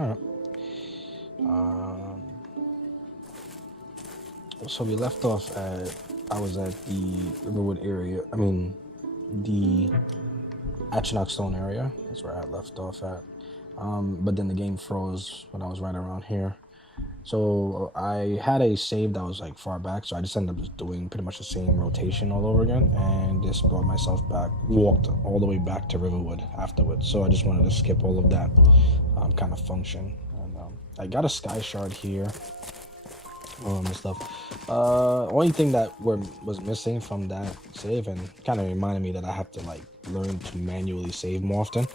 All right. Um, so we left off at I was at the Riverwood area. I mean, the Atchinock Stone area. That's where I left off at. But then the game froze when I was right around here. So I had a save that was like far back, so I just ended up just doing pretty much the same rotation all over again, and just brought myself back, walked all the way back to Riverwood afterwards. So I just wanted to skip all of that kind of function. And I got a sky shard here, and stuff. Only thing that was missing from that save, and kind of reminded me that I have to like learn to manually save more often,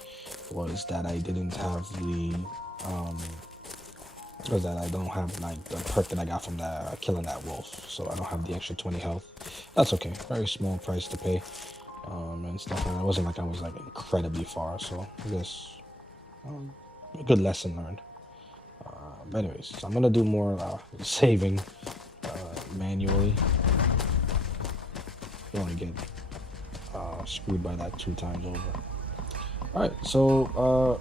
was that I didn't have the was that I don't have like the perk that I got from that killing that wolf, so I don't have the extra 20 health. That's okay, very small price to pay, and stuff. And it wasn't like I was like incredibly far, so I guess a good lesson learned. But anyways, so I'm gonna do more saving manually. You want to get screwed by that 2 times over. All right, so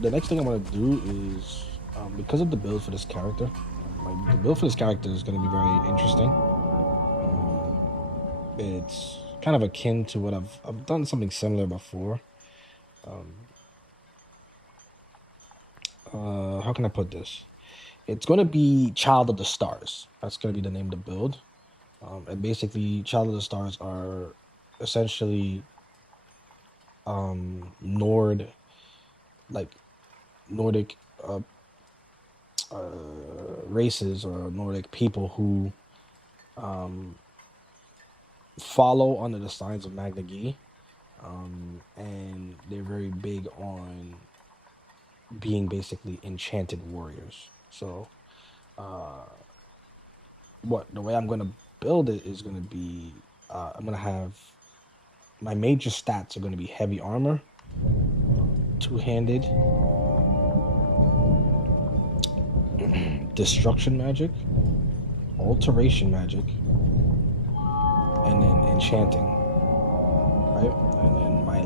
the next thing I want to do is. Because of the build for this character, like the build for this character is going to be very interesting. It's kind of akin to what I've done something similar before. How can I put this? It's going to be Child of the Stars. That's going to be the name of the build. And basically, Child of the Stars are essentially Nordic races or Nordic people who follow under the signs of Magna Gi, and they're very big on being basically enchanted warriors. So the way I'm going to build it is going to be I'm going to have my major stats are going to be heavy armor, two-handed, destruction magic, alteration magic, and then enchanting, right? And then my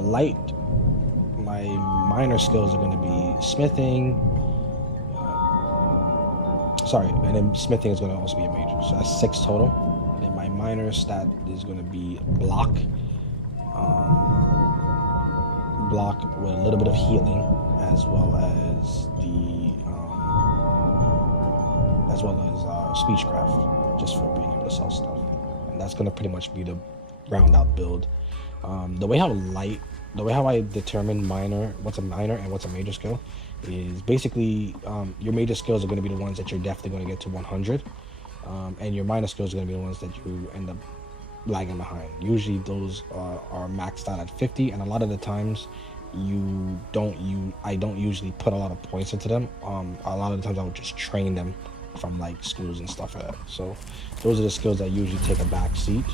minor skills are going to be smithing, and then smithing is going to also be a major, so that's 6 total. And then my minor stat is going to be block with a little bit of healing, as well as speechcraft, just for being able to sell stuff. And that's going to pretty much be the round out build. The way how I determine what's a minor and what's a major skill is basically your major skills are going to be the ones that you're definitely going to get to 100, and your minor skills are going to be the ones that you end up lagging behind. Usually those are maxed out at 50, and a lot of the times I don't usually put a lot of points into them. A lot of the times I would just train them from like schools and stuff like that. So those are the skills that usually take a back seat.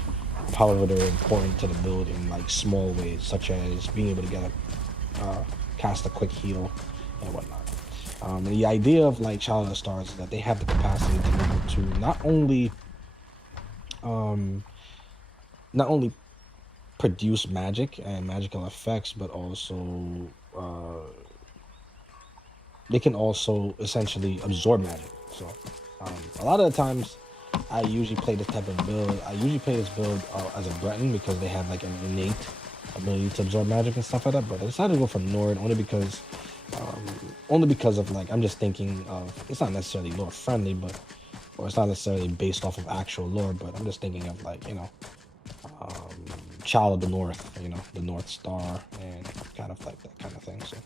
However, they're important to the build in like small ways, such as being able to get cast a quick heal and whatnot. And the idea of like Child of the Stars is that they have the capacity to be able to not only produce magic and magical effects, but also they can also essentially absorb magic. So a lot of the times I usually play this type of build. I usually play this build as a Breton because they have like an innate ability to absorb magic and stuff like that. But I decided to go for Nord only because of like, I'm just thinking of, it's not necessarily lore friendly, or it's not necessarily based off of actual lore, but I'm just thinking of like, Child of the North, the North Star, and kind of like that kind of thing. So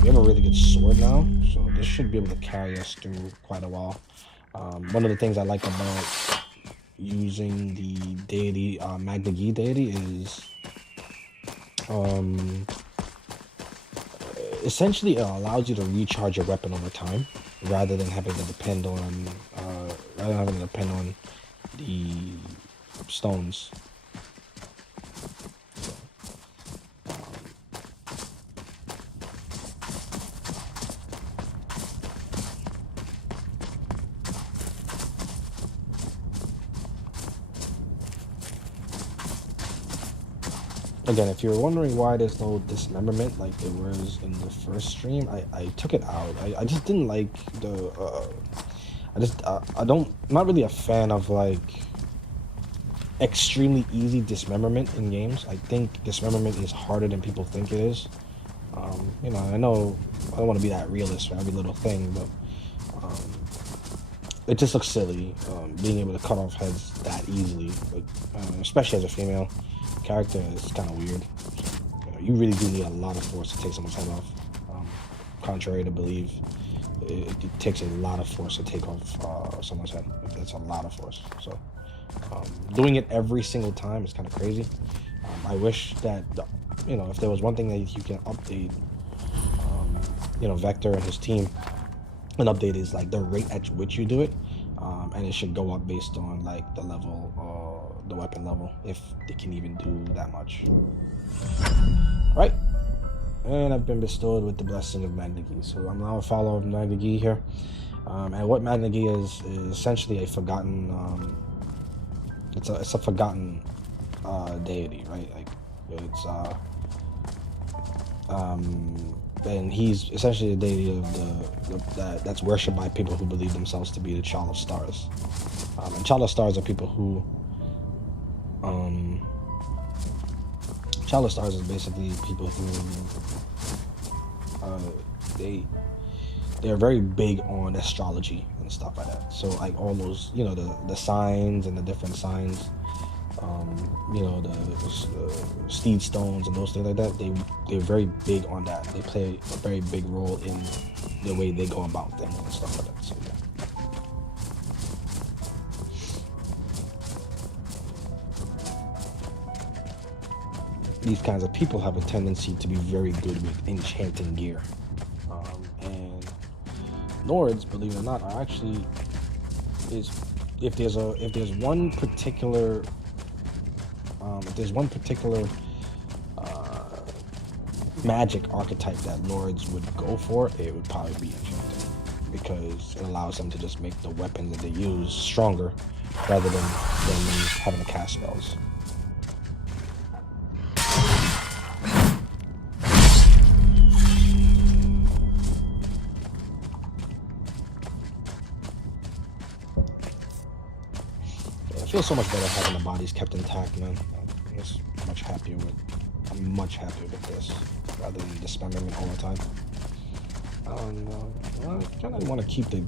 we have a really good sword now, so this should be able to carry us through quite a while. One of the things I like about using the deity, Magna Gi deity, is essentially it allows you to recharge your weapon over time rather than having to depend on the stones. Again, if you're wondering why there's no dismemberment like there was in the first stream, I took it out. I just didn't like the I don't, I'm not really a fan of like extremely easy dismemberment in games. I think dismemberment is harder than people think it is. You know, I know I don't want to be that realist for every little thing, but it just looks silly being able to cut off heads that easily, like, especially as a female character. It's kind of weird. You know, you really do need a lot of force to take someone's head off. Contrary to believe, it takes a lot of force to take off someone's head. It's a lot of force. So doing it every single time is kind of crazy. I wish that, you know, if there was one thing that you can update, you know, Vector and his team, an update is like the rate at which you do it, and it should go up based on like the level, the weapon level, if they can even do that much. All right, and I've been bestowed with the blessing of Magnagie, so I'm now a follower of Magnagie here. And what Magnagie is essentially a forgotten, it's a forgotten deity, right? Like it's and he's essentially the deity of that's worshipped by people who believe themselves to be the child of stars. And child of stars are people who child of stars is basically people who they're very big on astrology and stuff like that. So like all those, you know, the signs and the different signs, you know, the steed stones and those things like that, they're very big on that. They play a very big role in the way they go about things and stuff like that. So yeah. These kinds of people have a tendency to be very good with enchanting gear, and Nords, believe it or not, are actually if there's one particular magic archetype that Lords would go for, it would probably be enchanting, because it allows them to just make the weapons that they use stronger rather than having to cast spells. Yeah, it feels so much better having the bodies kept intact, man. I'm just much happier with this rather than dismemberment all the time. I kind of want to keep the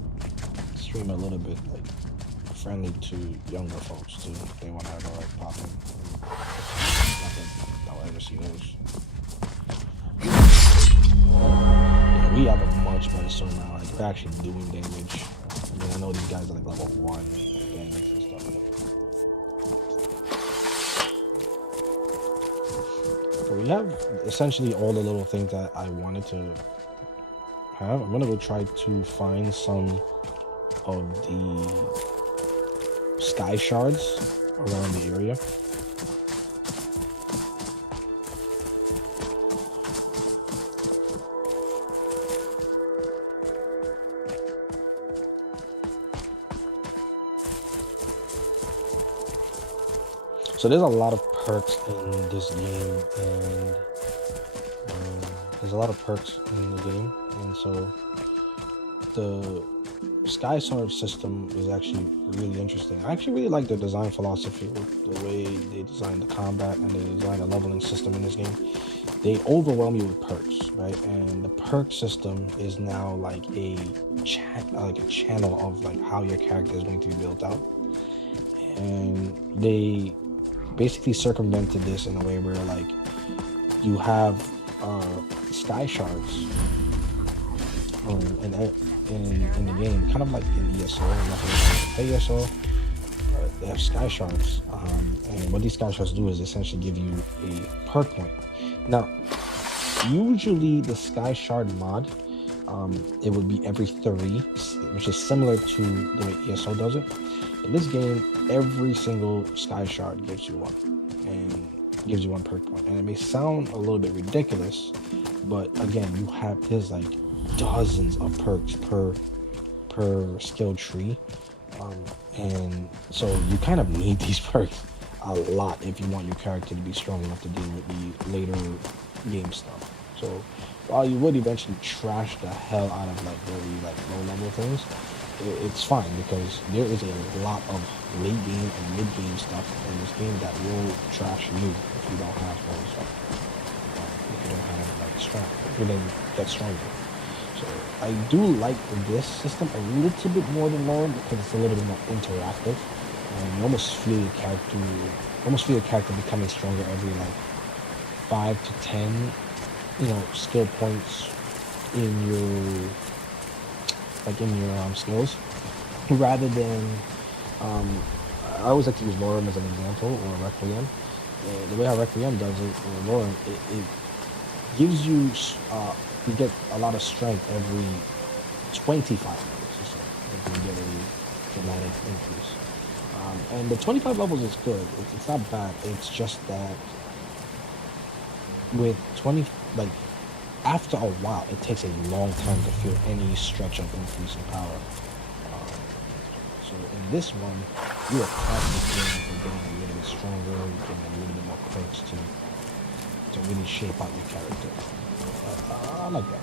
stream a little bit like friendly to younger folks too. If they want to go like pop in. Not that I'll ever see those. Yeah, we have a much better sword now. Like we're actually doing damage. I mean, I know these guys are like level 1 damage and stuff like that. So we have essentially all the little things that I wanted to have. I'm gonna go try to find some of the sky shards around the area. So there's a lot of perks in this game, and there's a lot of perks in the game, and so the Sky Sword system is actually really interesting. I actually really like the design philosophy, the way they designed the combat and they designed the leveling system in this game. They overwhelm you with perks, right? And the perk system is now like a channel of like how your character is going to be built out, and they basically circumvented this in a way where like you have sky shards in the game, kind of like in ESO. Nothing like ESO. They have sky shards, and what these sky shards do is essentially give you a perk point. Now, usually the sky shard mod, it would be every 3, which is similar to the way ESO does it. In this game, every single sky shard gives you 1, and gives you 1 perk point. And it may sound a little bit ridiculous, but again, there's like dozens of perks per skill tree, and so you kind of need these perks. a lot if you want your character to be strong enough to deal with the later game stuff. So while you would eventually trash the hell out of like very like low level things, it's fine because there is a lot of late game and mid game stuff in this game that will trash you if you don't have those if you don't have like strength, if you didn't get stronger. So I do like this system a little bit more than lower because it's a little bit more interactive. You almost feel your character becoming stronger every like 5 to 10, skill points in your skills, rather than I always like to use Lorem as an example, or Requiem. The way how Requiem does it, or Lorem, it gives you you get a lot of strength every 25 minutes or so. If you get a dramatic increase. And the 25 levels is good. It's not bad. It's just that with 20, like, after a while, it takes a long time to feel any stretch of increase in power. So in this one, you are constantly feeling like you're getting a little bit stronger, you're getting a little bit more perks to really shape out your character. I like that.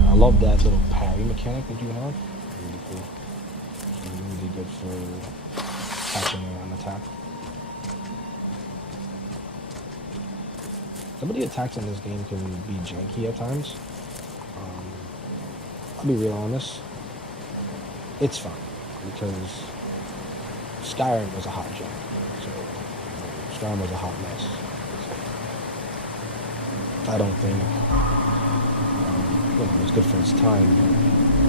I love that little parry mechanic that you have. Really cool. It's really good for catching an attack. Some of the attacks in this game can be janky at times. I'll be real honest. It's fine because Skyrim was a hot jump. So Skyrim was a hot mess. So, I don't think it was good for its time.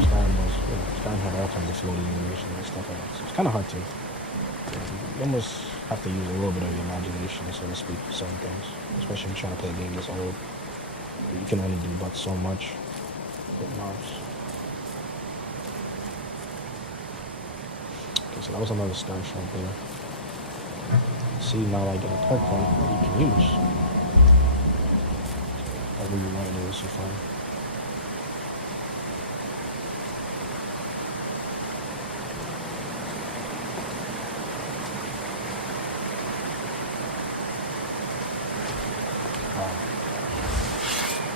But Skyrim had all kinds of floating animation and stuff like that. So it's kind of hard to. You almost have to use a little bit of your imagination, so to speak, for certain things. Especially if you're trying to play a game this old. You can only do but so much with mobs. Okay, so that was another star shot there. See, now I get a perk point that you can use. I really want to do this for fun.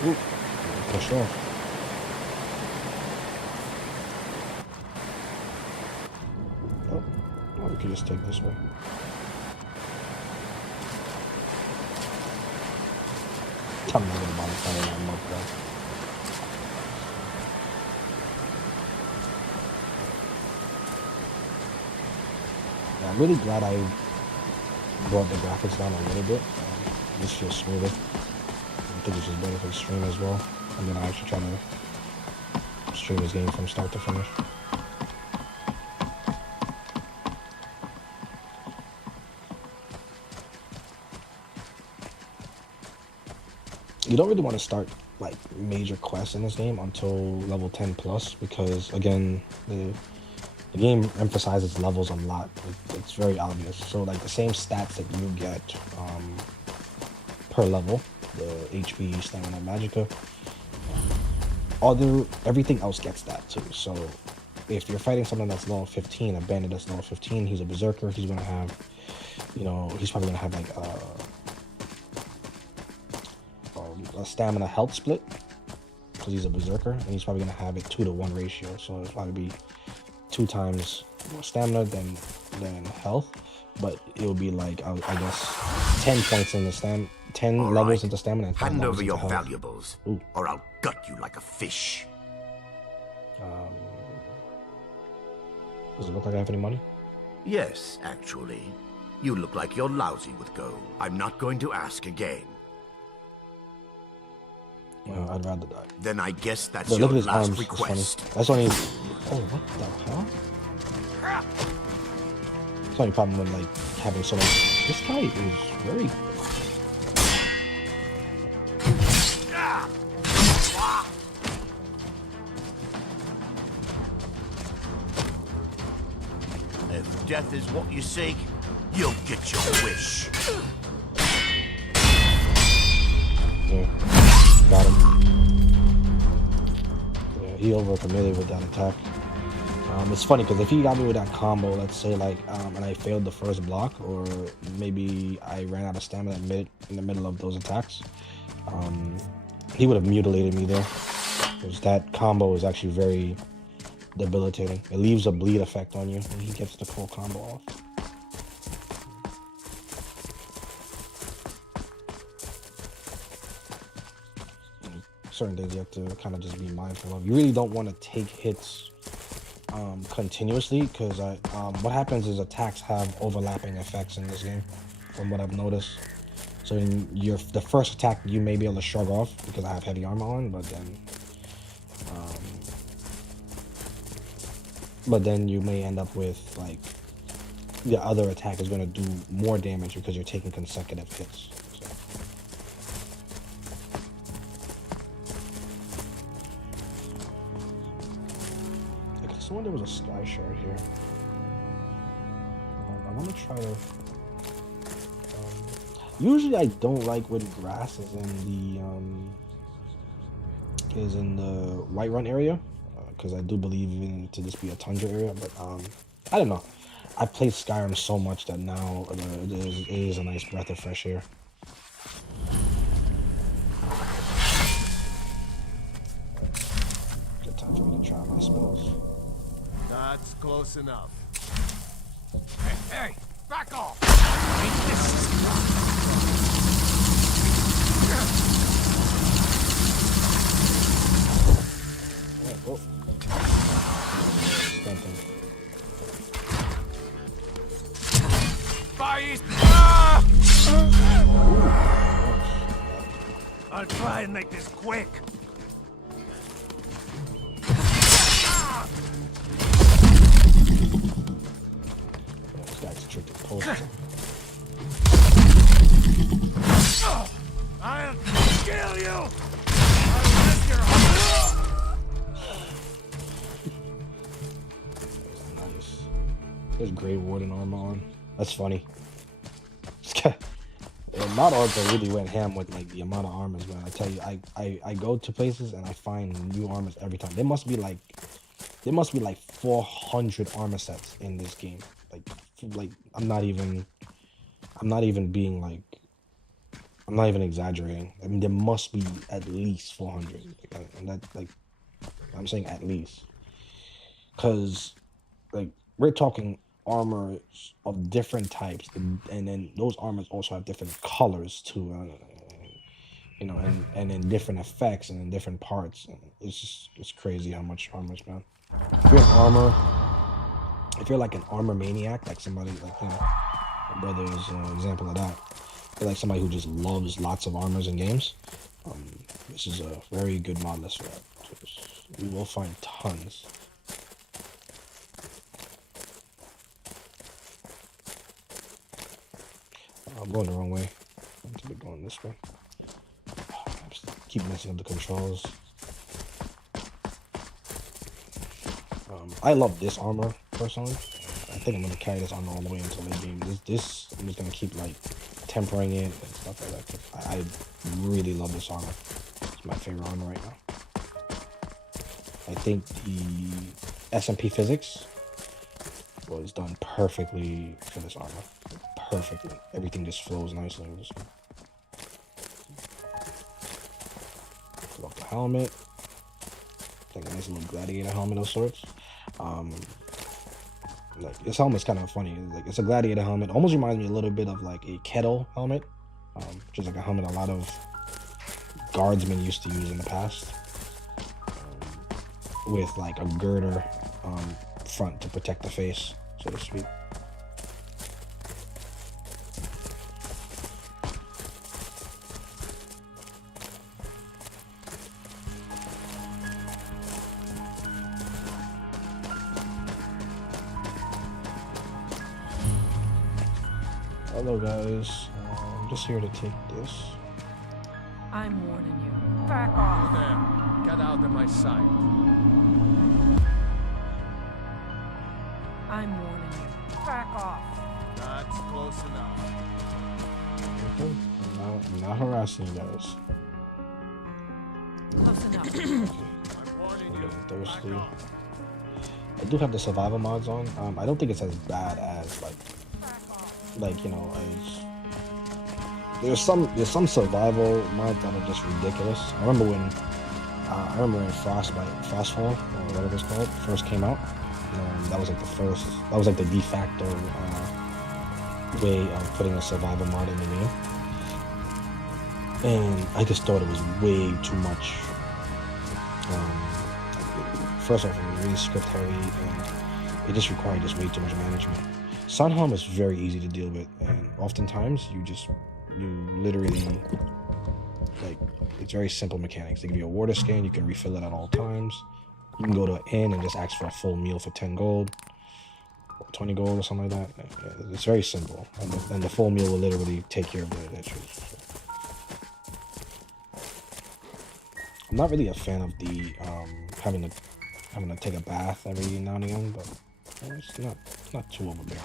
Ooh, pushed off. Oh, or we could just take this way. I'm not gonna bother finding that mob though. Yeah, I'm really glad I brought the graphics down a little bit. This feels smoother. I think it's just better for the stream as well. And then I actually try to stream this game from start to finish. You don't really want to start like major quests in this game until level 10 plus, because again, the game emphasizes levels a lot. It's very obvious. So like the same stats that you get per level, the HP, stamina, magicka, everything else gets that too. So if you're fighting someone that's level 15, a bandit that's level 15, he's a berserker, he's gonna have, he's probably gonna have like a stamina health split, because he's a berserker, and he's probably gonna have it 2-to-1 ratio. So it's probably be 2 times more stamina than health, but it'll be like I guess 10 points in the 10 all levels right. Into stamina and 10 hand over your valuables. Ooh. Or I'll gut you like a fish. Does it look like I have any money? Yes, actually. You look like you're lousy with gold. I'm not going to ask again. I'd rather die. Then I guess that's your last request. That's only. Oh, what the hell? It's the only problem with like having so much. This guy is very. If death is what you seek, You'll get your wish. Yeah, got him. Yeah, he overcommitted with that attack. It's funny because if he got me with that combo, let's say like, and I failed the first block, or maybe I ran out of stamina in the middle of those attacks, he would have mutilated me there. Because that combo is actually very debilitating. It leaves a bleed effect on you when he gets the full combo off. Certain things you have to kind of just be mindful of. You really don't want to take hits continuously, because what happens is attacks have overlapping effects in this game, from what I've noticed. So in the first attack, you may be able to shrug off because I have heavy armor on, but then you may end up with like the other attack is going to do more damage because you're taking consecutive hits. So. I could swear there was a sky shard here. I want to try to. Usually, I don't like when grass is in the Whiterun area, because I do believe in it to just be a tundra area. But I don't know. I've played Skyrim so much that now it is a nice breath of fresh air. Good time for me to try my spells. That's close enough. Hey, back off! Oh. I'll try and make this quick. This guy's a tricky post. I'll kill you! I'll rip your heart! Nice. There's Grey Warden armor on. That's funny. This guy, Mod Arthur really went ham with like the amount of armors, man. I tell you, I go to places and I find new armors every time. There must be like 400 armor sets in this game. Like I'm not even being like, I'm not even exaggerating. I mean, there must be at least 400, and that, like, I'm saying at least, because like we're talking armors of different types, and then those armors also have different colors too, you know, and in different effects and in different parts. And it's crazy how much armors, man. If you're like an armor maniac, like somebody like, you know, my brother is an example of that. You're like somebody who just loves lots of armors in games. This is a very good mod list for that. We will find tons. I'm going the wrong way. I'm to be going this way. I just keep messing up the controls. I love this armor personally. I think I'm gonna carry this armor all the way until the game. This I'm just gonna keep like tempering it and stuff like that. I really love this armor. It's my favorite armor right now. I think the SMP physics was done perfectly for this armor. Perfectly. Everything just flows nicely with this one. Pull off the helmet. Like a nice little gladiator helmet of sorts. Like this helmet's kind of funny. Like it's a gladiator helmet. Almost reminds me a little bit of like a kettle helmet, which is like a helmet a lot of guardsmen used to use in the past, with like a girder front to protect the face, so to speak. Hello guys, I'm just here to take this. I'm warning you. Back off. There, get out of my sight. I'm warning you. Back off. That's close harassing you guys? Close enough. I'm warning I'm you. getting thirsty. Back off. I do have the survival mods on. I don't think it's as bad as like you know, there's some survival mods that are just ridiculous. I remember when Frostfall or whatever it's called first came out. That was like the de facto way of putting a survival mod in the game. And I just thought it was way too much. First off, it was really script heavy, and it just required just way too much management. Sunhelm is very easy to deal with, and oftentimes you literally, like, it's very simple mechanics. They give you a water skin, you can refill it at all times. You can go to an inn and just ask for a full meal for 10 gold, or 20 gold or something like that. It's very simple, and the full meal will literally take care of the issues. I'm not really a fan of the having to take a bath every now and again, but it's not too overbearing.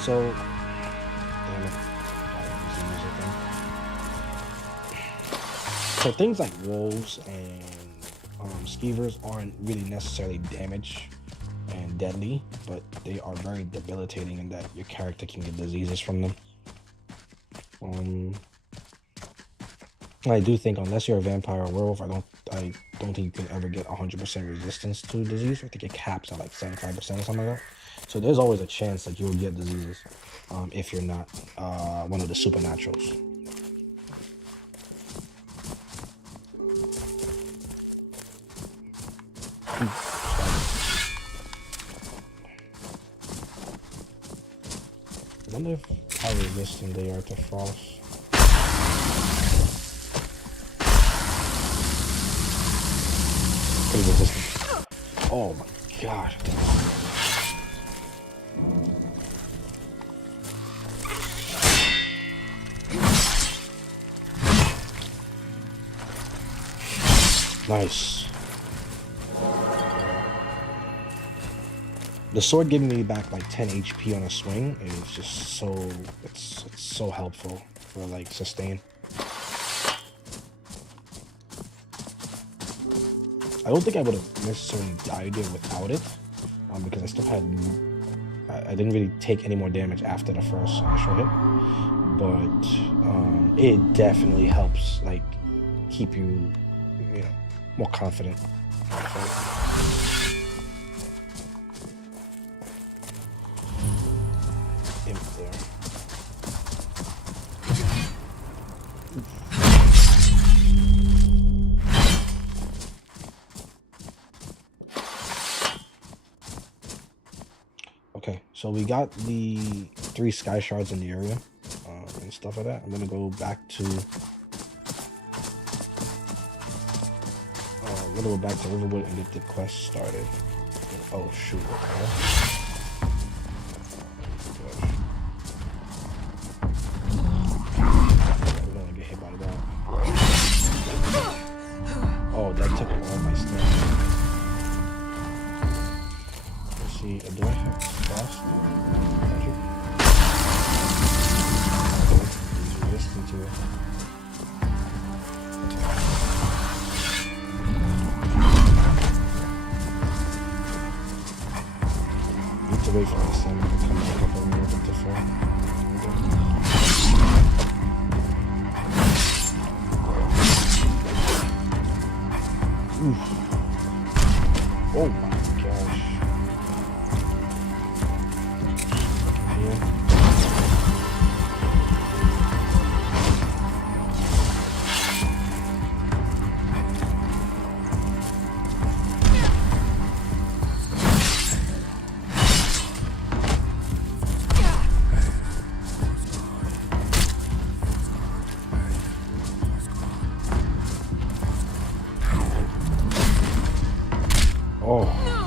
So, damn it. So things like wolves and skeevers aren't really necessarily damage and deadly, but they are very debilitating in that your character can get diseases from them. I do think unless you're a vampire or werewolf, I don't think you can ever get 100% resistance to disease. I think it caps at like 75% or something like that. So there's always a chance that you'll get diseases if you're not one of the supernaturals. I wonder how resistant they are to frost. Pretty resistant. Oh my god. Nice. The sword giving me back like 10 HP on a swing is just so it's so helpful for like sustain. I don't think I would have necessarily died there without it, because I still had I didn't really take any more damage after the first initial hit, but it definitely helps like keep you know more confident. There. Okay, so we got the 3 sky shards in the area and stuff like that. I'm gonna go back to Riverwood and get the quest started. Oh shoot! What the hell? Oh, that took all my stuff. Let's see, do I have frost? He's resistant to it. Need to wait for this thing to come back up a little bit to fall. Oh my gosh. Yeah. Oh, man.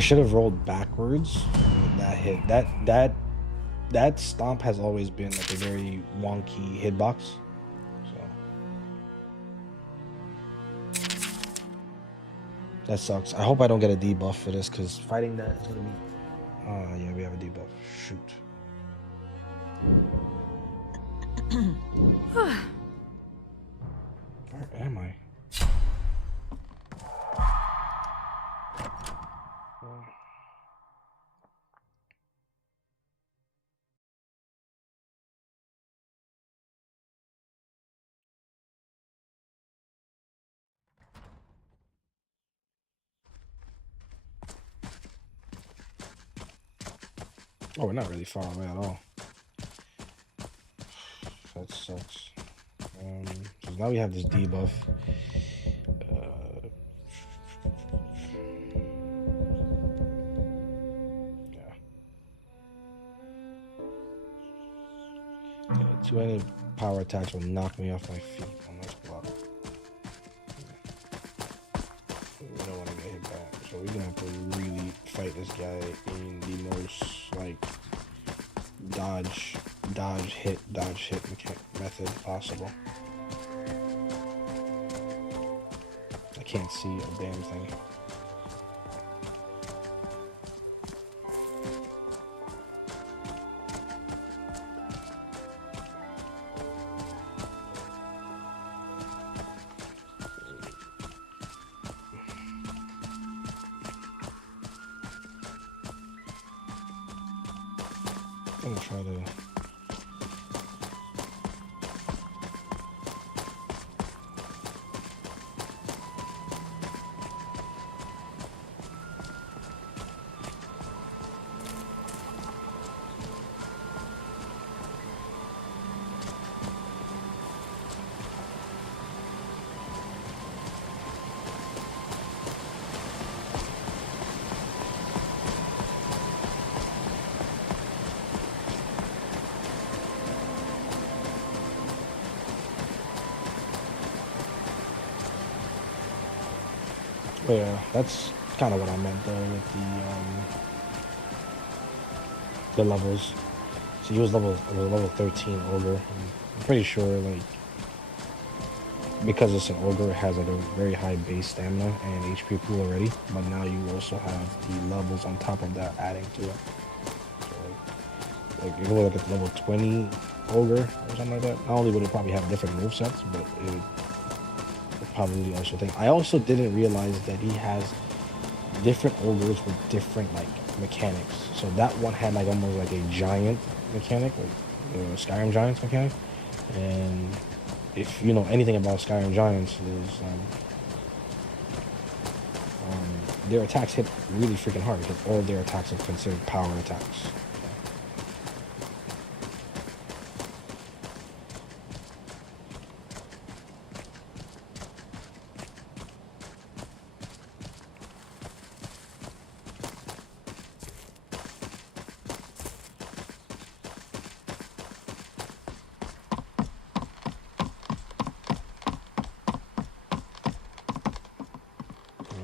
should have rolled backwards with that hit. That stomp has always been like a very wonky hitbox. So that sucks. I hope I don't get a debuff for this because fighting that is gonna be. Yeah, we have a debuff. Shoot. Where am I? Oh, we're not really far away at all. That sucks. So now we have this debuff. Yeah, 200 power attacks will knock me off my feet on this block. We don't want to get hit back, so we're gonna have to really fight this guy in the most like dodge hit method possible. I can't see a damn thing. I'm gonna try to. But yeah, that's kind of what I meant though with the levels. So he was level 13 ogre. I'm pretty sure like because it's an ogre, it has like a very high base stamina and HP pool already. But now you also have the levels on top of that adding to it. So like you go look at level 20 ogre or something like that. Not only would it probably have different movesets, but it would probably also think. I also didn't realize that he has different ogres with different like mechanics. So that one had like almost like a giant mechanic, like Skyrim Giants mechanic. And if you know anything about Skyrim Giants, is their attacks hit really freaking hard because all their attacks are considered power attacks.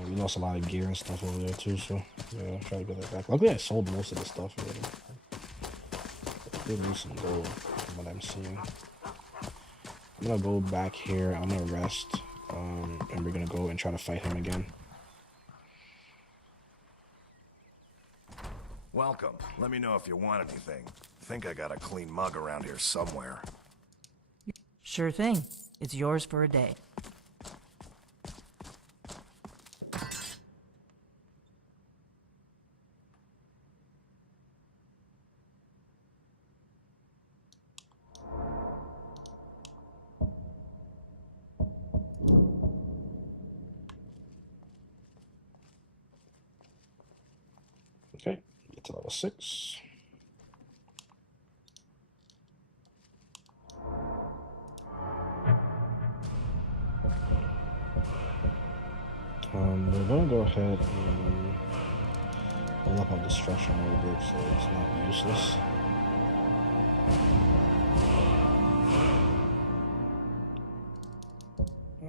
We lost a lot of gear and stuff over there too, so yeah, try to get that back. Luckily I sold most of the stuff already. I did lose some gold from what I'm seeing. I'm gonna go back here, I'm gonna rest, and we're gonna go and try to fight him again. Welcome. Let me know if you want anything. I think I got a clean mug around here somewhere. Sure thing. It's yours for a day. Okay, get to level 6. We're gonna go ahead and level up our destruction a little bit so it's not useless.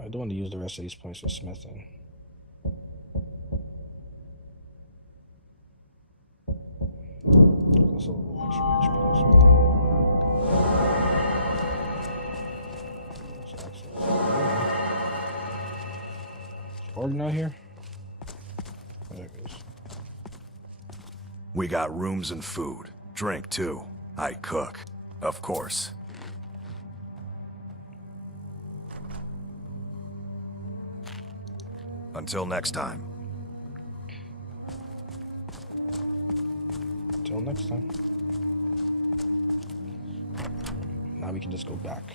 I don't want to use the rest of these points for smithing. also a little extra HP as well. So actually, is Jordan out here? Oh, there it is. We got rooms and food. Drink, too. I cook. Of course. Until next time. Until next time. Now we can just go back.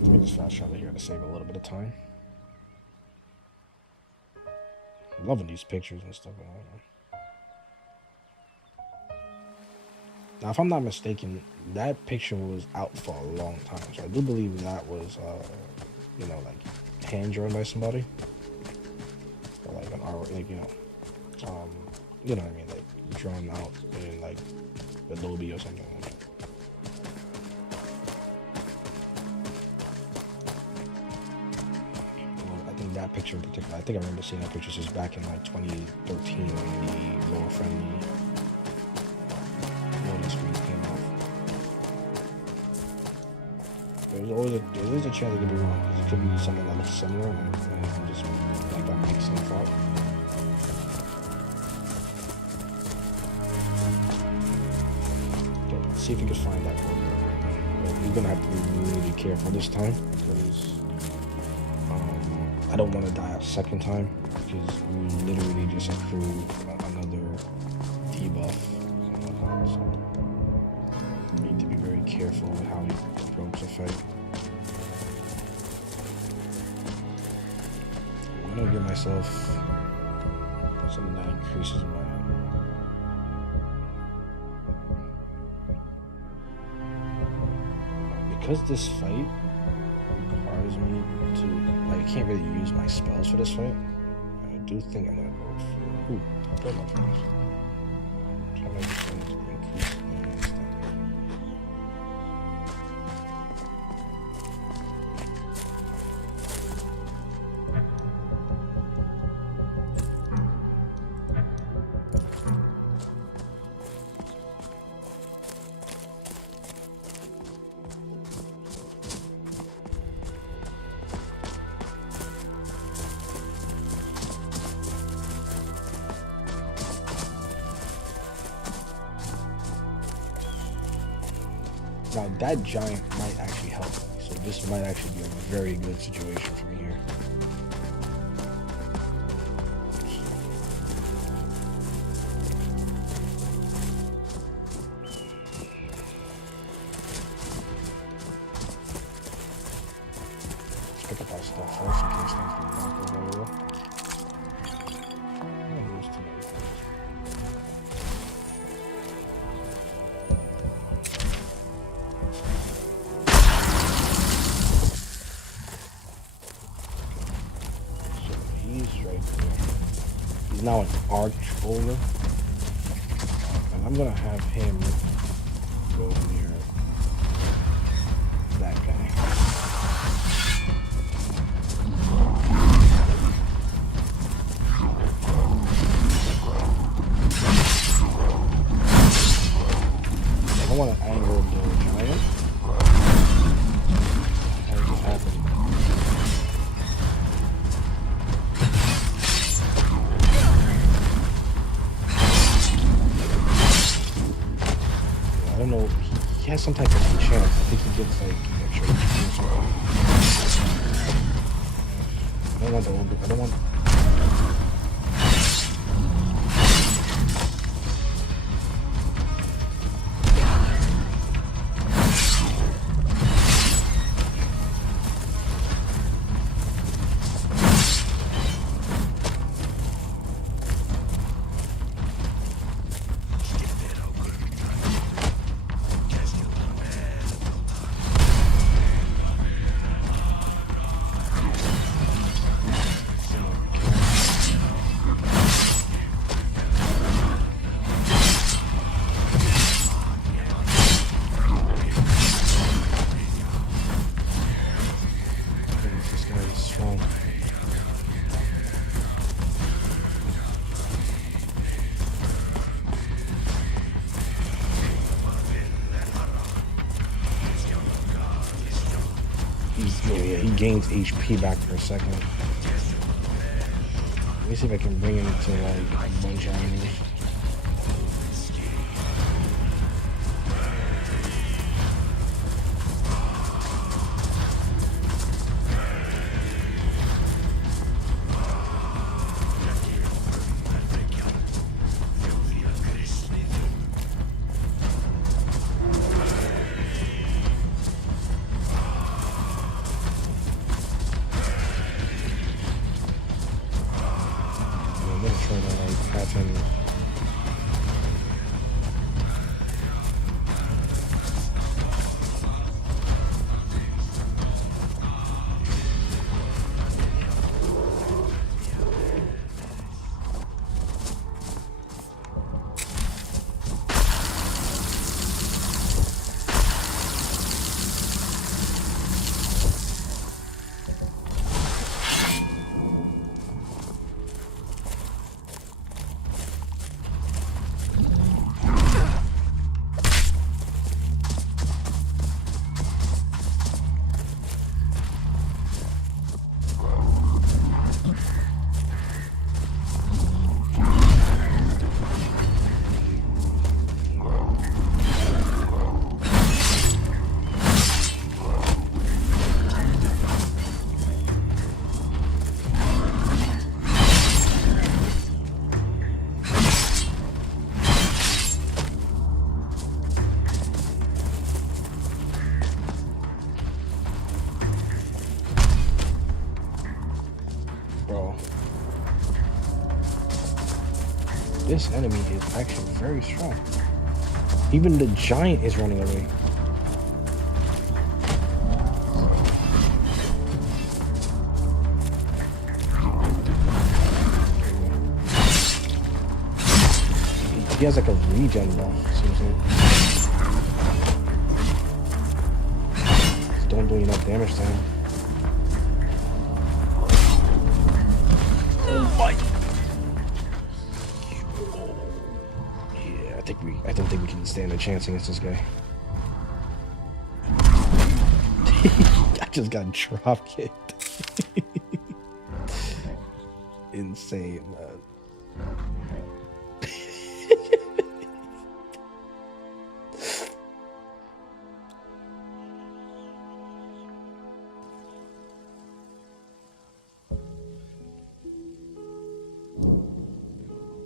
Let me just fast travel here to save a little bit of time. I'm loving these pictures and stuff. Now, if I'm not mistaken, that picture was out for a long time. So I do believe that was, you know, like hand drawn by somebody, or like an art, like you know what I mean, like drawn out in like Adobe or something like that. I think that picture in particular, I think I remember seeing that picture just back in like 2013 when the lower friendly loading screen came out. There is a chance it could be wrong, because it could be something that looks similar and I'm just like that makes stuff out. Okay, let's see if we can find that photo. But we're gonna have to be really careful this time, because I don't want to die a second time, because we literally just accrued another debuff. So we need to be very careful with how we approach the fight. I'm gonna give myself something that increases my because this fight requires me to, like, I can't really use my spells for this fight. I do think I'm gonna go for good luck for this. Try to just increase the Now that giant might actually help me, so this might actually be a very good situation for me here. Let's pick up our stuff first in case things don't go very well. There's too many things. He's now an arch ogre, and I'm gonna have him go near that guy. I don't want to anger the giant. How did this happen? I don't know. He has some type of enchant. I think he gets like extra HP or something. I don't want the old. I don't want. gains HP back for a second. Let me see if I can bring him to like a bunch of enemies. This enemy is actually very strong. Even the giant is running away. He has like a regen buff, seems like. Just don't do enough damage to him. Oh my! Yeah, I don't think we can stand a chance against this guy. I just got drop kicked. Insane, man.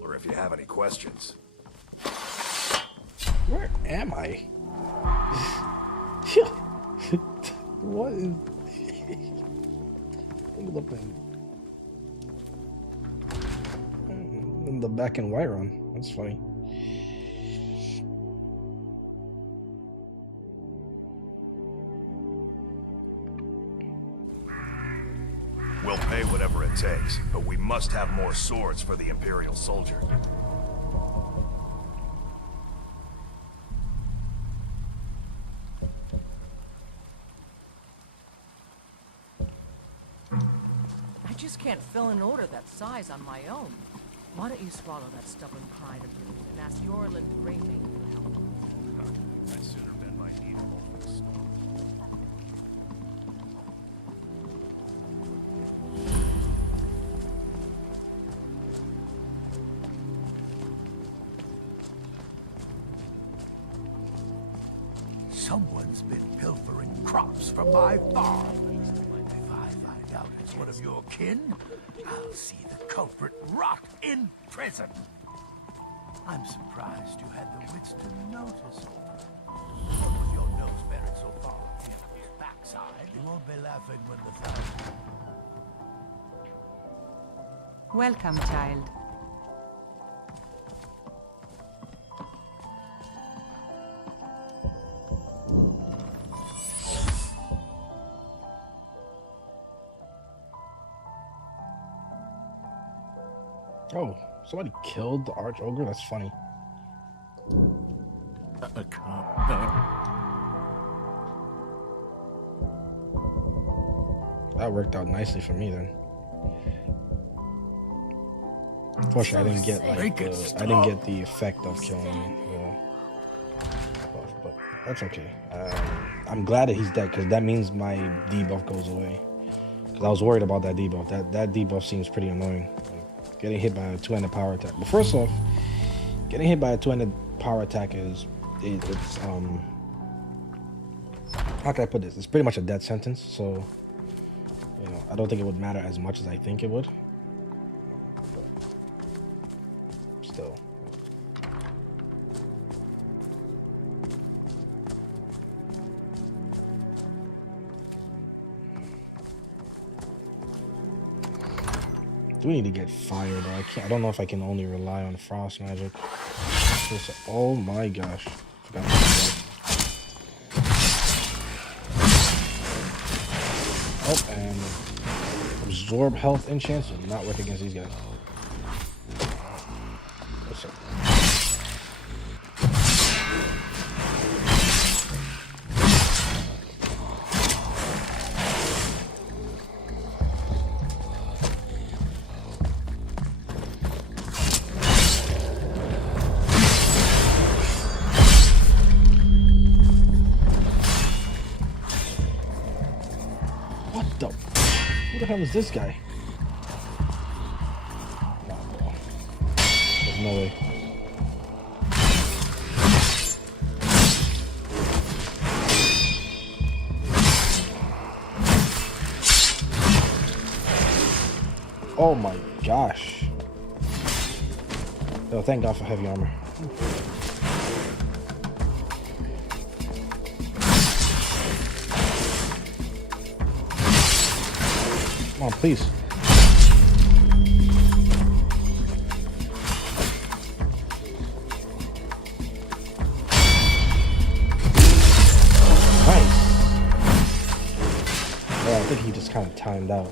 Or if you have any questions. Where am I? What is... in the back in Whiterun. That's funny. We'll pay whatever it takes, but we must have more swords for the Imperial soldier. I just can't fill an order that size on my own. Why don't you swallow that stubborn pride of yours and ask Yorland Greymane for help? I'd sooner bend my knee to NOLVUS. Someone's been pilfering crops from my farm. If I find out it's one of your kin, I'll see the culprit rot in prison. I'm surprised you had the wits to notice. What with your nose buried so far up his backside, you won't be laughing when the fire... Welcome, child. Oh, somebody killed the Arch Ogre? That's funny. That worked out nicely for me then. Unfortunately, I didn't get the effect of killing buff, but that's okay. I'm glad that he's dead because that means my debuff goes away. I was worried about that debuff. That debuff seems pretty annoying. Like, getting hit by a two-handed power attack. But first off, getting hit by a two-handed power attack is it's how can I put this? It's pretty much a death sentence. So you know, I don't think it would matter as much as I think it would. But still. Do we need to get fire though? I don't know if I can only rely on frost magic. Oh my gosh. Forgot about that. Oh, and absorb health enchants will not work against these guys. What's up? Who the hell is this guy? Nah, bro. There's no way. Oh my gosh. Oh, thank God for heavy armor. Come on, please. Nice. Yeah, I think he just kind of timed out.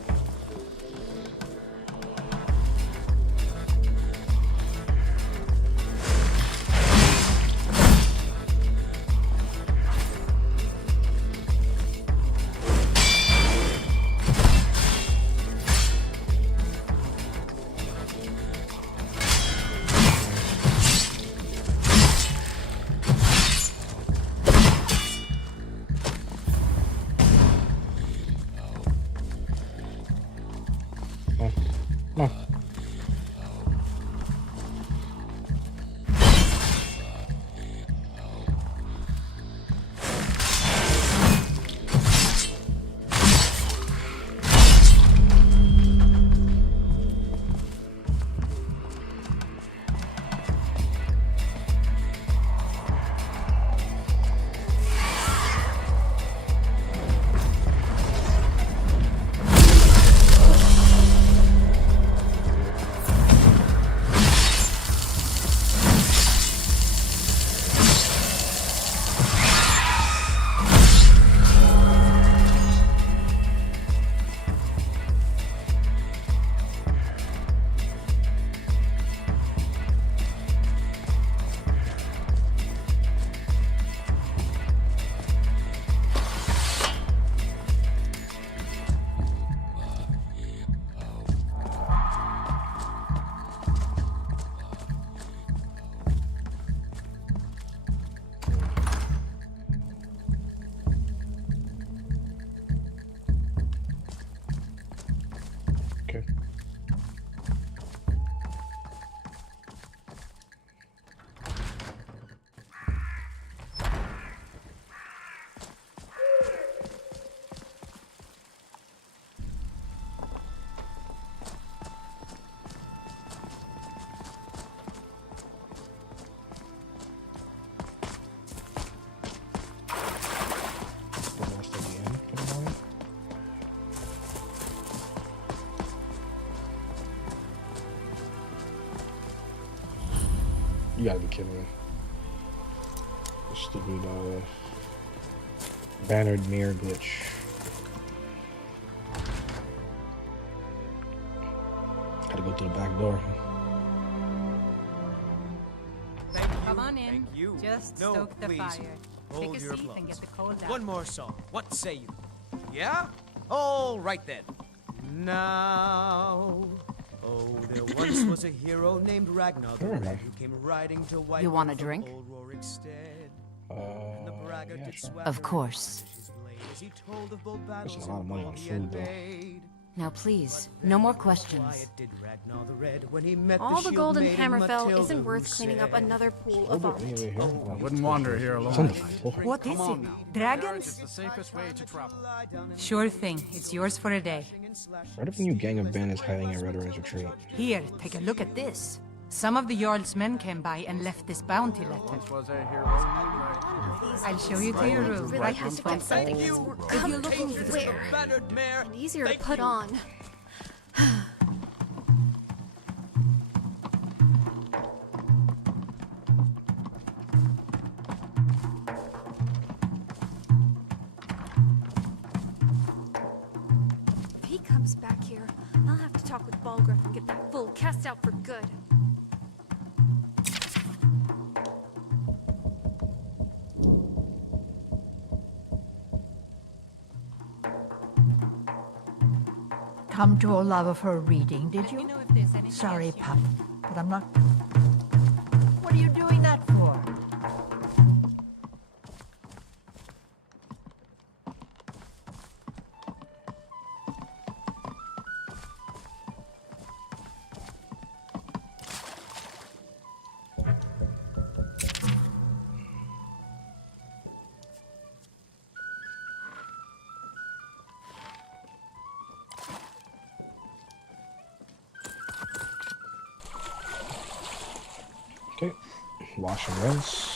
Okay. You gotta be kidding me. The stupid bannered mirror glitch. Gotta go through the back door. Come on in. Thank you. Just No, stoke the please. fire. Hold Take a your seat and applause. get the cold out. One more song. What say you? Yeah? All right then. Now. Oh, there once was a hero named Ragnar the Red who came riding to wipe You want a out from drink? old Rorik's stead. And the braggart Yeah, did sure. swagger Of course. and brandished his blade as he told of bold battles That's a lot of money on he food, though. had made. Now please, no more questions. Quiet did Ragnar the Red when he met All the shield golden maiden Hammerfell Matilda, isn't who worth cleaning up said, another pool Oh, of but anyway, vomit. here. I wouldn't wander here It's on alone. the floor. What is it? Dragons? The safest way to travel. Sure thing. It's yours for a day. Right up a new gang of bandits hiding in Red Orange retreat. Here, take a look at this. Some of the Jarl's men came by and left this bounty letter. Once was a hero named I'll show you to your room. Really has to get something that's more comfortable to wear and easier to put on. If he comes back here, I'll have to talk with Balgruuf and get that fool cast out for good. Come to Olava for a reading, did you? Sorry, pup, but I'm not... What are you doing that for? Okay, wash and rinse.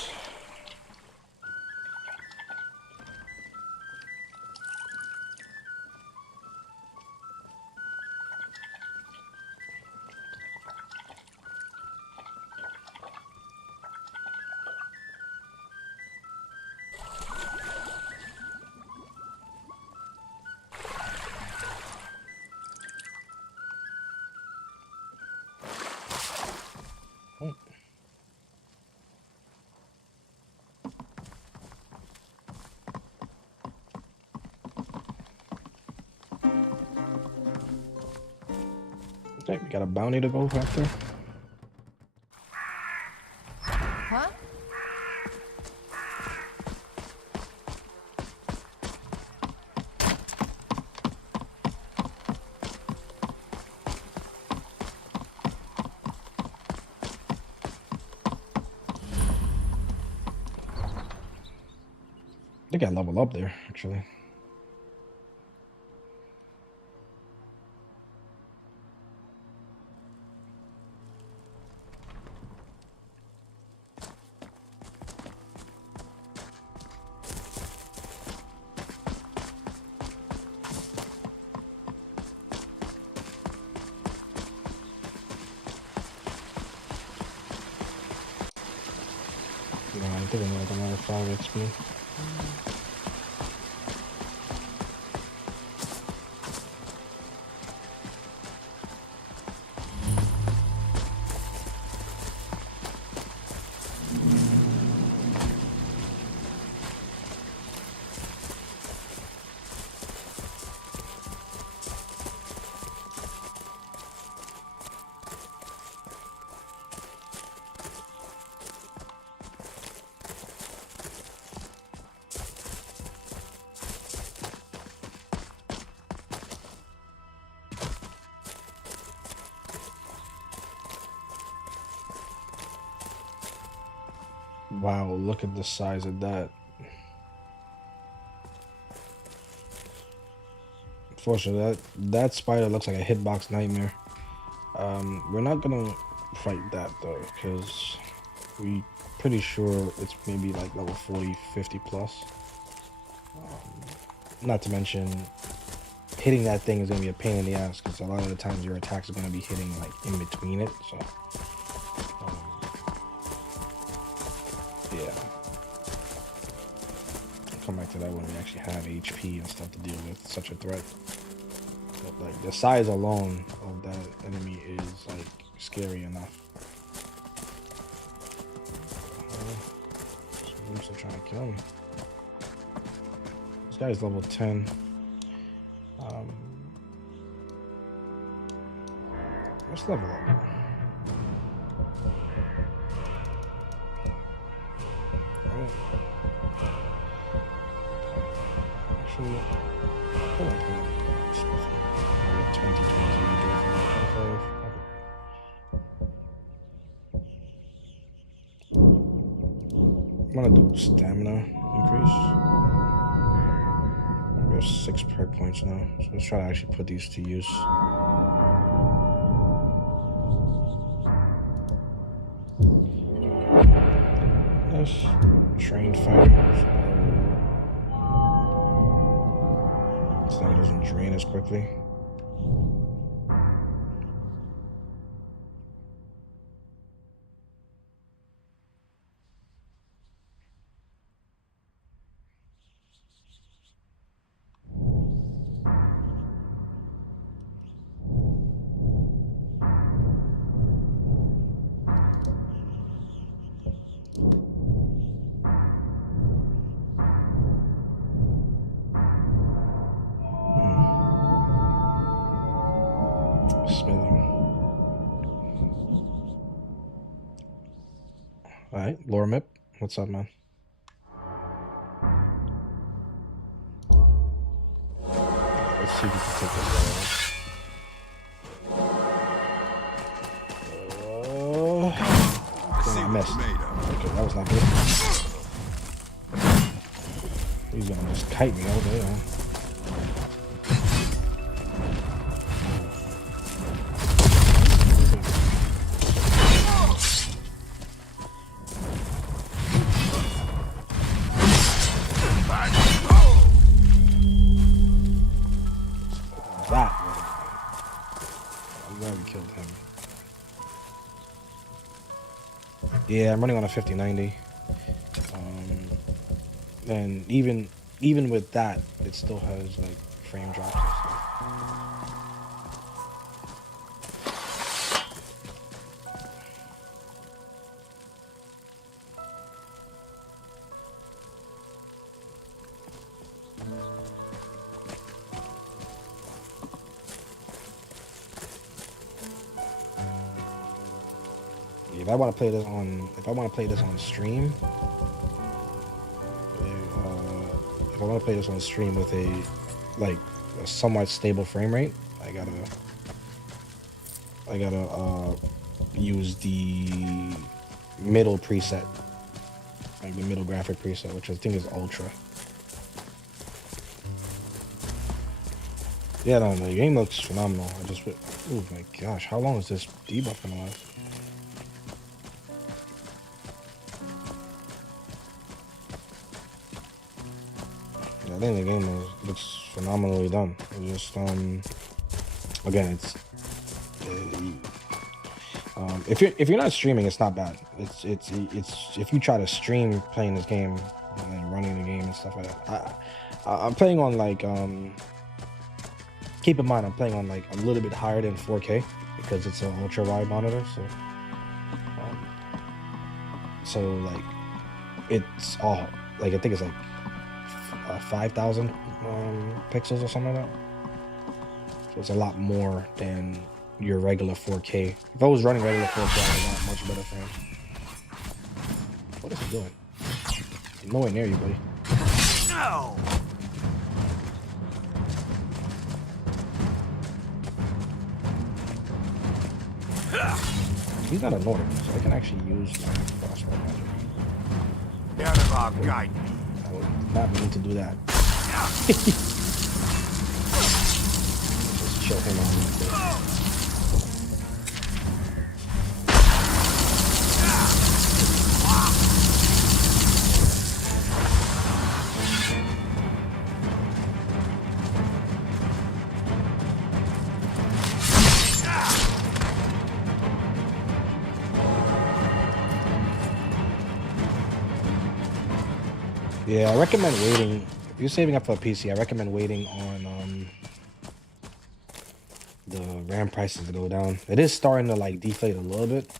Okay, we got a bounty to go after. Huh? I think I level up there, actually. No, I think I need another 5 XP. Wow, look at the size of that. Unfortunately, that spider looks like a hitbox nightmare. We're not gonna fight that though, because we pretty sure it's maybe like level 40, 50 plus. Not to mention, hitting that thing is gonna be a pain in the ass, because a lot of the times your attacks are gonna be hitting like in between it. So, yeah. I'll come back to that when we actually have HP and stuff to deal with such a threat. But like the size alone of that enemy is like scary enough. I'm still trying to kill me. This guy's level 10. Let's level up. Alright. Actually, hold on. I'm gonna do stamina increase. We have 6 perk points now, so let's try to actually put these to use. Yes, trained fighter. So it doesn't drain as quickly. Alright, Lore Mip, what's up, man? Let's see if we can take this guy out. I missed. Okay, that was not good. He's gonna just kite me over there. Yeah, I'm running on a 5090, and even with that, it still has like frame drops and stuff. If I want to play this on stream, if I want to play this on stream with a somewhat stable frame rate, I gotta use the middle preset, like the middle graphic preset, which I think is Ultra. Yeah, no, the game looks phenomenal. Oh my gosh, how long is this debuff gonna last? I think the game looks phenomenally done. It's just again, it's if you're not streaming, it's not bad. It's if you try to stream playing this game and then running the game and stuff like that. I'm playing on like keep in mind I'm playing on like a little bit higher than 4K because it's an ultra wide monitor. So like it's all like I think it's like 5,000 pixels or something like that. So it's a lot more than your regular 4K. If I was running regular 4K, I would have much better frames. What is he doing? He's nowhere near you, buddy. No! He's not a Nordic, so I can actually use my crossbow magic. Out of our guide. I would not mean to do that. Just chill him out a little bit. Yeah, I recommend waiting. If you're saving up for a PC, I recommend waiting on the RAM prices to go down. It is starting to like deflate a little bit,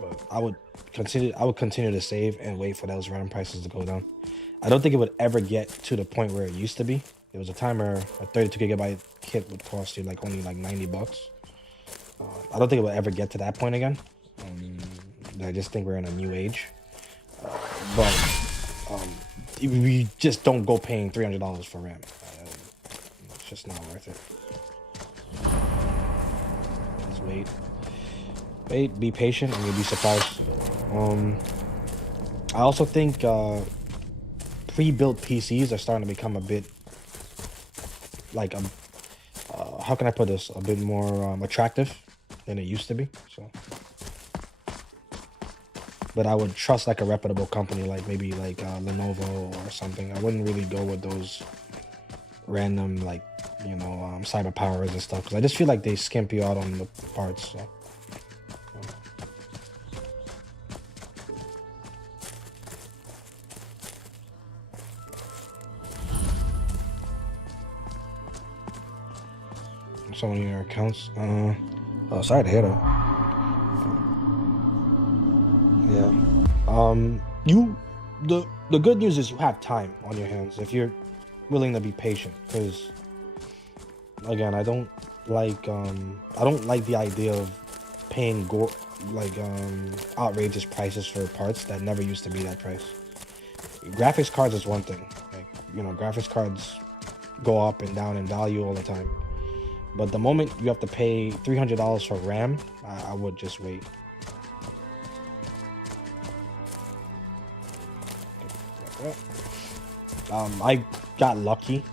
but I would continue to save and wait for those RAM prices to go down. I don't think it would ever get to the point where it used to be. There was a time where a 32GB kit would cost you like only like $90. I don't think it will ever get to that point again. I just think we're in a new age. But we just don't go paying $300 for RAM. It's just not worth it. wait. Wait, be patient, and you'll be surprised. I also think pre-built PCs are starting to become a bit like how can I put this? A bit more attractive than it used to be. So, but I would trust like a reputable company, like maybe like Lenovo or something. I wouldn't really go with those random like cyber powers and stuff because I just feel like they skimp you out on the parts. So. Someone in your accounts. Oh, sorry to hear that. Yeah. The good news is you have time on your hands if you're willing to be patient. Because again, I don't like the idea of paying outrageous prices for parts that never used to be that price. Graphics cards is one thing. Like graphics cards go up and down in value all the time. But the moment you have to pay $300 for RAM, I would just wait. I got lucky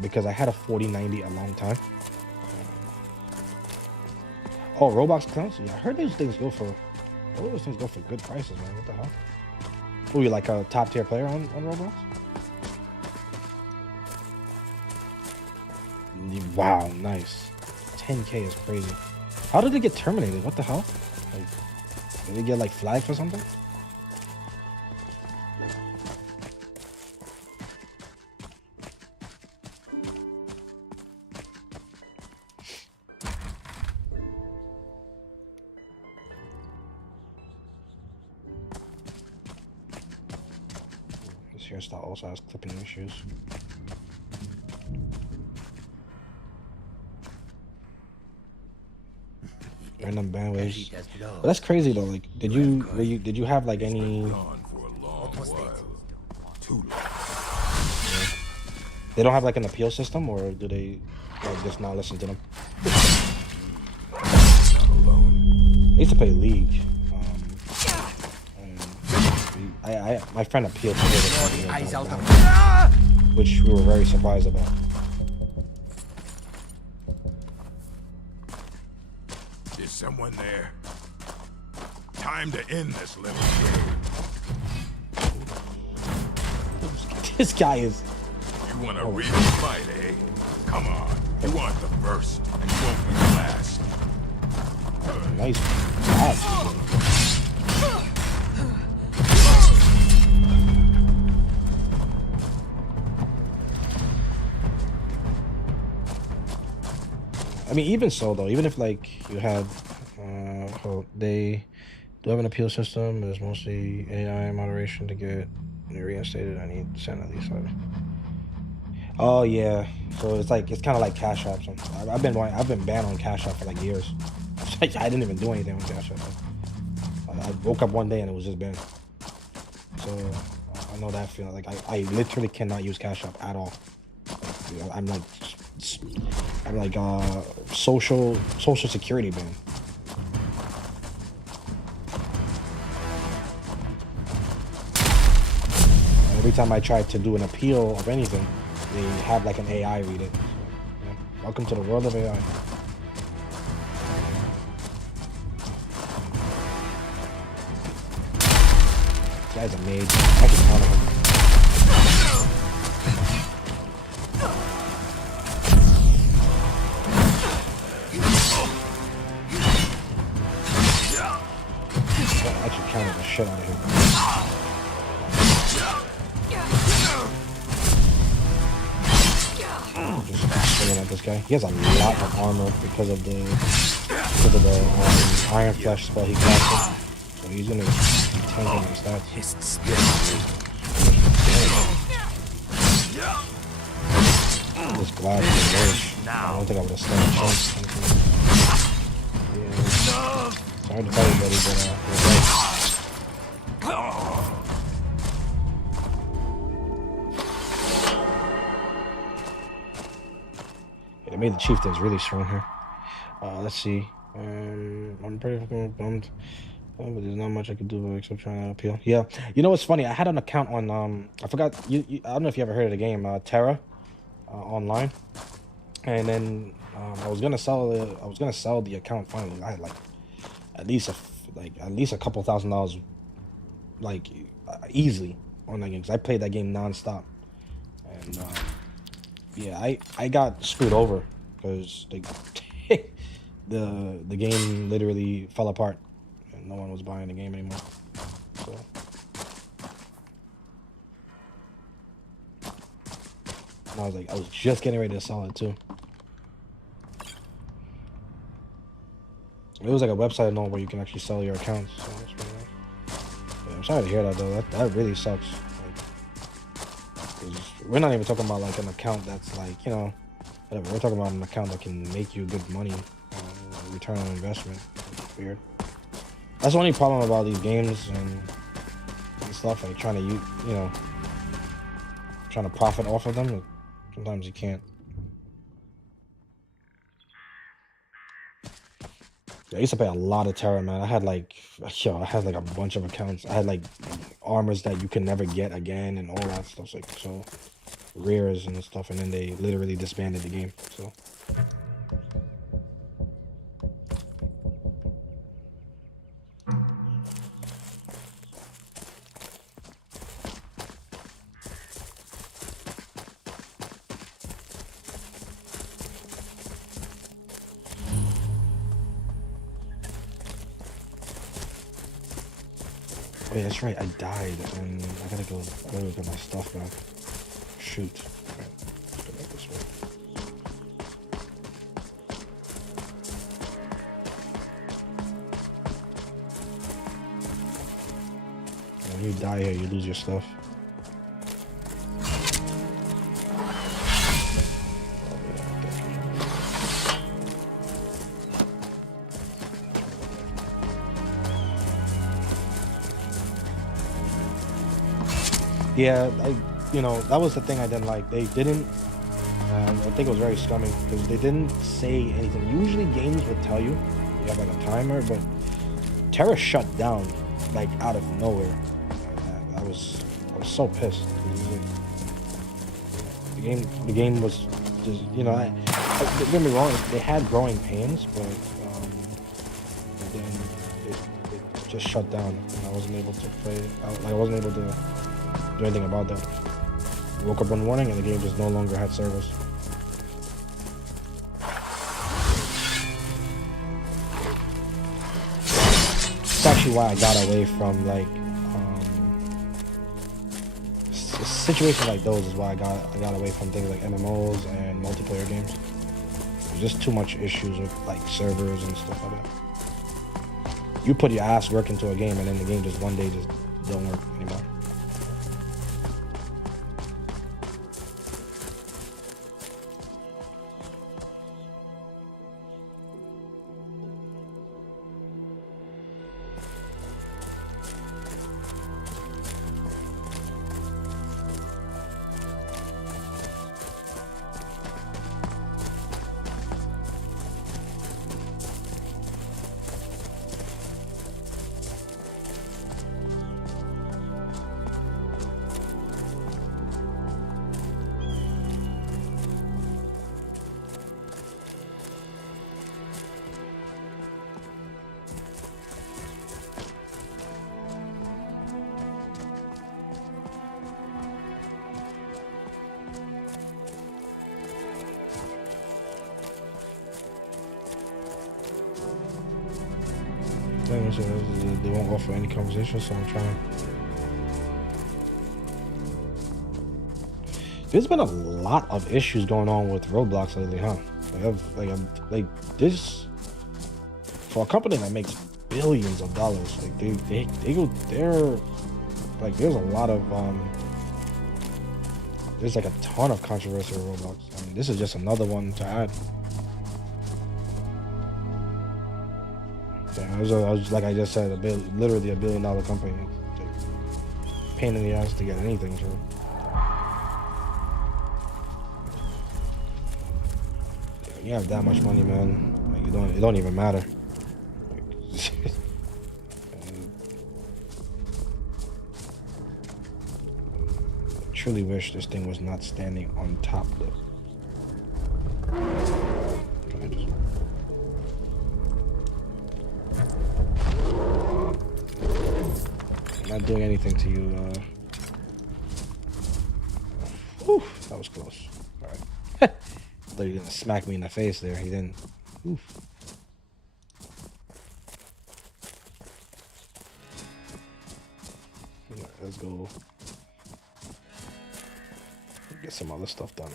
because I had a 4090 a long time. Oh, Roblox accounts? Yeah, I heard those things go for good prices, man. What the hell? Oh, you like a top tier player on Roblox? Wow, nice. 10K is crazy. How did it get terminated? What the hell? Like, did it get like flagged for something? This hairstyle also has clipping issues. Random bandwaves. But that's crazy though. Like, did you have like any? They don't have like an appeal system, or do they just not listen to them? I used to play League. My friend appealed to it, which we were very surprised about. Is someone there? Time to end this little game. This guy is... You want to really fight, eh? Come on. You want the first, and you won't be the last. Nice pass. I mean, even so though, even if like you had, they do have an appeal system, but it's mostly AI moderation to get reinstated. I need to send at least 5. Oh yeah, so it's kind of like Cash App. So I've been banned on Cash App for like years. I didn't even do anything on Cash App. I woke up one day and it was just banned. So I know that feeling. Like I literally cannot use Cash App at all. I'm like social security ban. Every time I try to do an appeal of anything, they have like an AI read it. So, yeah. Welcome to the world of AI. This guy's a mage. I can counter him. Actually counted the shit out of him. Just swinging at this guy. He has a lot of armor because of the Iron Flesh spell he casted. So he's gonna be tanking his stats. Just glad for the rage. I don't think I would have stood a chance. Yeah. It's hard to tell you, buddy, but yeah, they made the chieftains really strong here. Let's see. I'm pretty fucking bummed. But there's not much I could do except trying to appeal. Yeah, you know what's funny? I had an account on I forgot I don't know if you ever heard of the game Terra online, and then I was gonna sell the account finally. I had like at least at least a couple $1,000 like easily on that game because I played that game nonstop, and yeah, I got screwed over because the game literally fell apart and no one was buying the game anymore. So and I was just getting ready to sell it too. It was like a website and all where you can actually sell your accounts. So that's pretty nice. Yeah, I'm sorry to hear that though. That really sucks. Like, 'cause we're not even talking about like an account that's like, you know, whatever. We're talking about an account that can make you good money, return on investment. It's weird. That's the only problem about these games and stuff. Like trying to you know, trying to profit off of them. Sometimes you can't. I used to pay a lot of Terra, man. I had like a bunch of accounts. I had like armors that you can never get again and all that stuff. Like so rares and stuff, and then they literally disbanded the game. So oh, yeah, that's right. I died, and I gotta go get my stuff back. Shoot. Right, let's go back this way. When you die here, you lose your stuff. Yeah, you know, that was the thing I didn't like. They didn't, I think it was very scummy because they didn't say anything. Usually games would tell you have like a timer, but Terra shut down like out of nowhere. I was so pissed. The game was just, you know, don't get me wrong, they had growing pains, but then it just shut down and I wasn't able to play. I wasn't able to do anything about that. I woke up one morning and the game just no longer had service. It's actually why I got away from like a situation like those is why I got away from things like MMOs and multiplayer games. There's just too much issues with like servers and stuff like that. You put your ass work into a game and then the game just one day just don't work anymore. They won't offer any conversation, so I'm trying. There's been a lot of issues going on with Roblox lately, huh? Like this for a company that makes billions of dollars. Like they're like there's a lot of there's like a ton of controversy with Roblox. I mean, this is just another one to add. I was like I just said, literally $1 billion company. Like, pain in the ass to get anything through. You have that much money, man. Like, it don't even matter. truly wish this thing was not standing on top of it. Can I just... I'm not doing anything to you. Whew, that was close. All right. I thought he was gonna smack me in the face there. He didn't. Oof. Right, let's go. Get some other stuff done.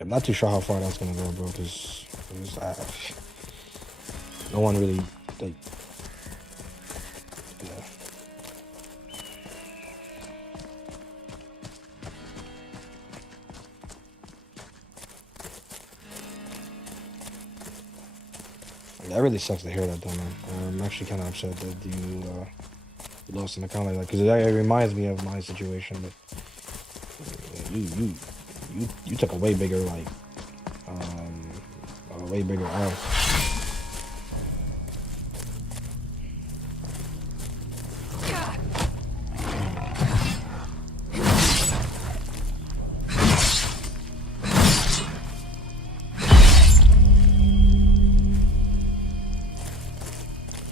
I'm not too sure how far that's gonna go, bro. Because no one really like. Yeah. That really sucks to hear that, though, man. I'm actually kind of upset that you lost an account like that, because it reminds me of my situation. But you took a way bigger a way bigger L.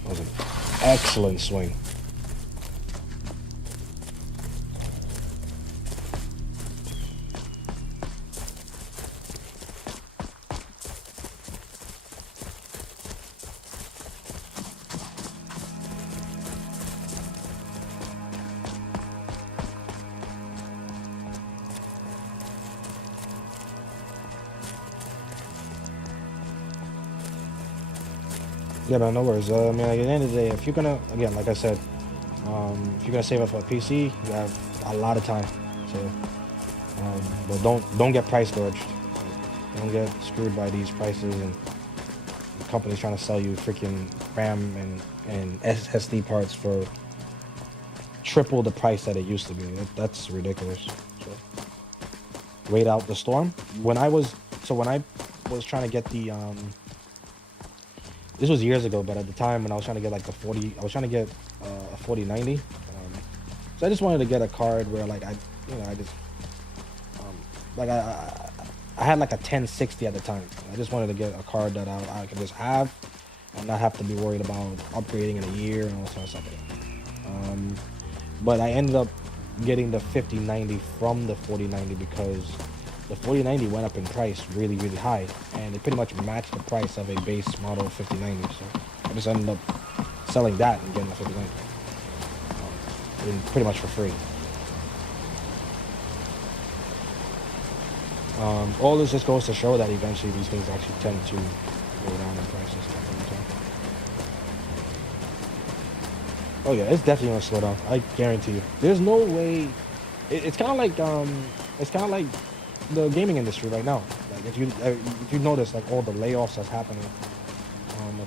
That was an excellent swing. Yeah, man, no worries. I mean, like, at the end of the day, if you're gonna, again, like I said, if you're gonna save up for a PC, you have a lot of time. So, but don't get price gouged. Don't get screwed by these prices and the company's trying to sell you freaking RAM and SSD parts for triple the price that it used to be. That's ridiculous. So, wait out the storm. When I was trying to get the this was years ago, but at the time when I was trying to get like a 4090. So I just wanted to get a card where like I had like a 1060 at the time. I just wanted to get a card that I could just have and not have to be worried about upgrading in a year and all that stuff like that. But I ended up getting the 5090 from the 4090 because the 4090 went up in price really, really high, and it pretty much matched the price of a base model 5090. So I just ended up selling that and getting the 5090, and pretty much for free. All this just goes to show that eventually these things actually tend to go down in price and stuff over time. Oh yeah, it's definitely gonna slow down. I guarantee you. There's no way. It's kind of like the gaming industry right now. Like if you notice, like all the layoffs that's happening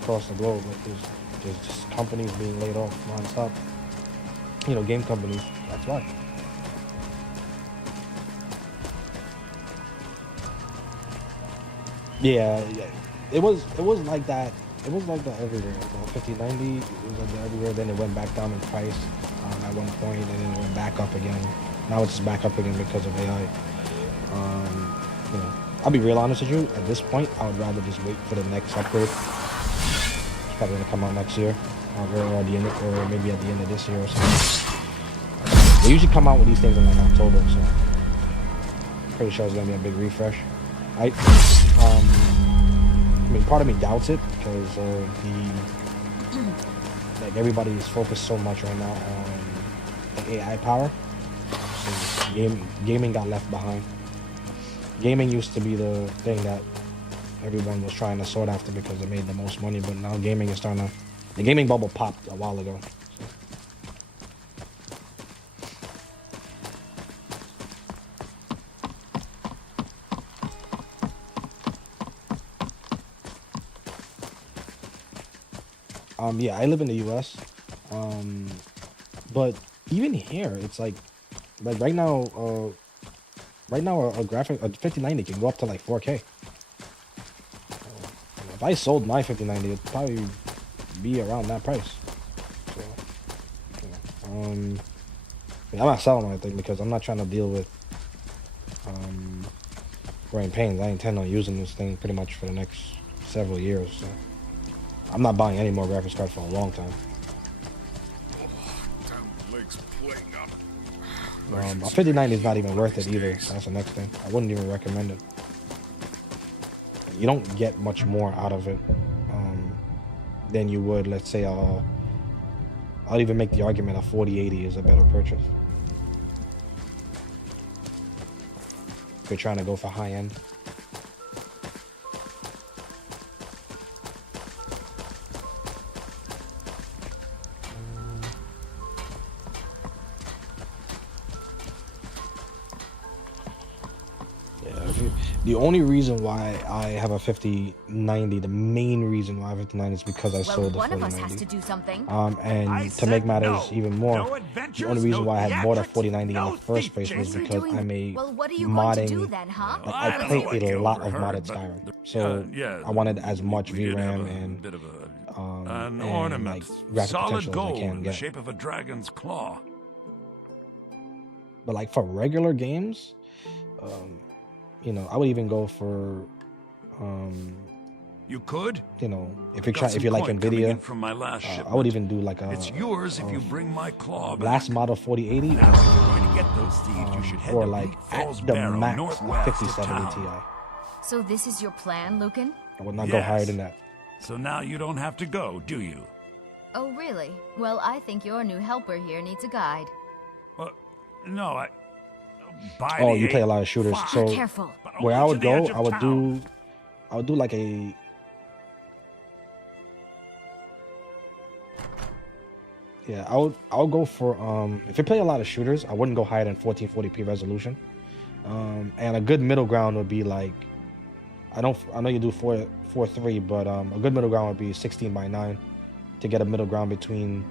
across the globe, like there's just companies being laid off nonstop. You know, game companies. That's why. Yeah. It was like that. It was like that everywhere. Like 5090, it was like that everywhere. Then it went back down in price at one point, and then it went back up again. Now it's just back up again because of AI. You know, I'll be real honest with you. At this point, I would rather just wait for the next upgrade. It's probably gonna come out next year, or maybe at the end of this year or something. They usually come out with these things in like October, so pretty sure it's gonna be a big refresh. I mean, part of me doubts it because like everybody is focused so much right now on the AI power. So gaming got left behind. Gaming used to be the thing that everyone was trying to sort after because it made the most money, but now gaming is starting to... The gaming bubble popped a while ago. Yeah, I live in the US. But even here, it's like right now, a 5090 can go up to like 4K. If I sold my 5090, it'd probably be around that price. So, I'm not selling anything because I'm not trying to deal with growing pains. I intend on using this thing pretty much for the next several years. So I'm not buying any more graphics cards for a long time. Damn legs playing up. A 5090 is not even worth it either. That's the next thing. I wouldn't even recommend it. You don't get much more out of it than you would, let's say, I'll even make the argument a 4080 is a better purchase. If you're trying to go for high end. The only reason why I have a 5090, the main reason why I have a 5090 is because I sold the 4090. One of us has to do something. And to make matters even more, the only reason why I had bought a 4090 in the first place was because I'm a modding. Then, huh? I play a lot of modded Skyrim, so I wanted as much VRAM and an and ornament, like graphic solid potential as I gold can in the get. shape of a dragon's claw. But like for regular games, you know, I would even go for, You could? you know, if I've got if you some like coin coming in Nvidia, from my last I would shipment. even do like a. It's yours if you bring my claw back. last model 4080, Now, if you're going to get those thieves, you should head or to like Bleak Falls at the Barrow, max northwest of 5070 town. Ti. So this is your plan, Lucan? I would not go higher Yes. than that. So now you don't have to go, do you? Oh, really? Well, I think your new helper here needs a guide. No, I... By Oh, the you play a eight- lot of shooters. Fuck. So Careful. But where I only would to the edge go, of I town. would do like a. Yeah, I would go for if you play a lot of shooters, I wouldn't go higher than 1440p resolution. And a good middle ground would be like, I know you do 4:3, but a good middle ground would be 16:9 to get a middle ground between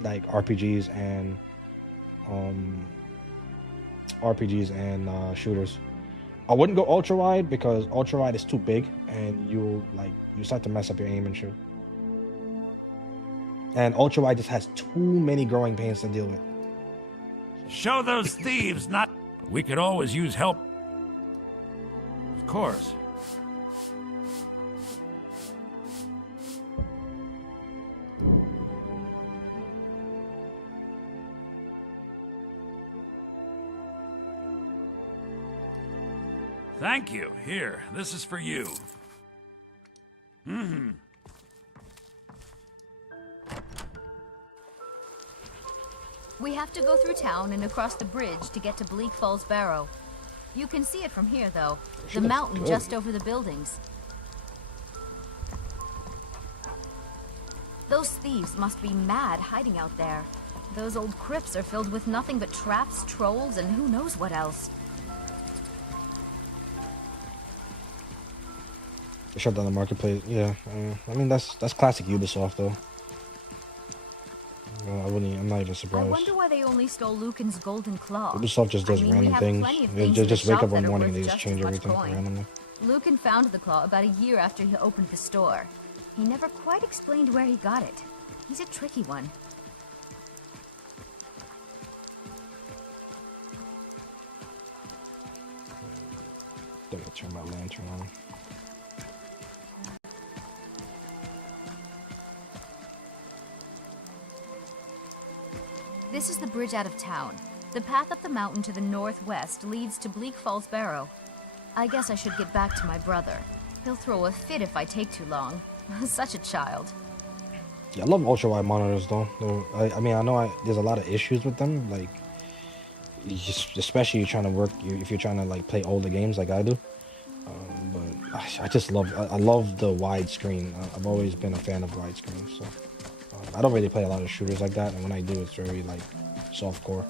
like RPGs and shooters. I wouldn't go ultra wide because ultra wide is too big and you start to mess up your aim and shoot. And ultra wide just has too many growing pains to deal with. Show those thieves not... We could always use help. Of course. Thank you. Here, this is for you. We have to go through town and across the bridge to get to Bleak Falls Barrow. You can see it from here, though. The mountain good. just over the buildings. Those thieves must be mad hiding out there. Those old crypts are filled with nothing but traps, trolls, and who knows what else. They shut down the marketplace. Yeah, I mean that's classic Ubisoft though. I'm not even I surprised. wonder why they only stole Lucan's golden claw. Ubisoft just does I mean, we random have things. plenty of They things in the just wake shop up one that are morning and worth they just just change as much everything coin. randomly. Lucan found the claw about a year after he opened the store. He never quite explained where he got it. He's a tricky one. Then I'll turn my lantern on. This is the bridge out of town. The path up the mountain to the northwest leads to Bleak Falls Barrow. I guess I should get back to my brother. He'll throw a fit if I take too long. Such a child. Yeah, I love ultra wide monitors though. I mean, I know there's a lot of issues with them, like especially if you're trying to like play older games like I do. But I just love the widescreen. I've always been a fan of widescreen, so I don't really play a lot of shooters like that, and when I do, it's very like softcore.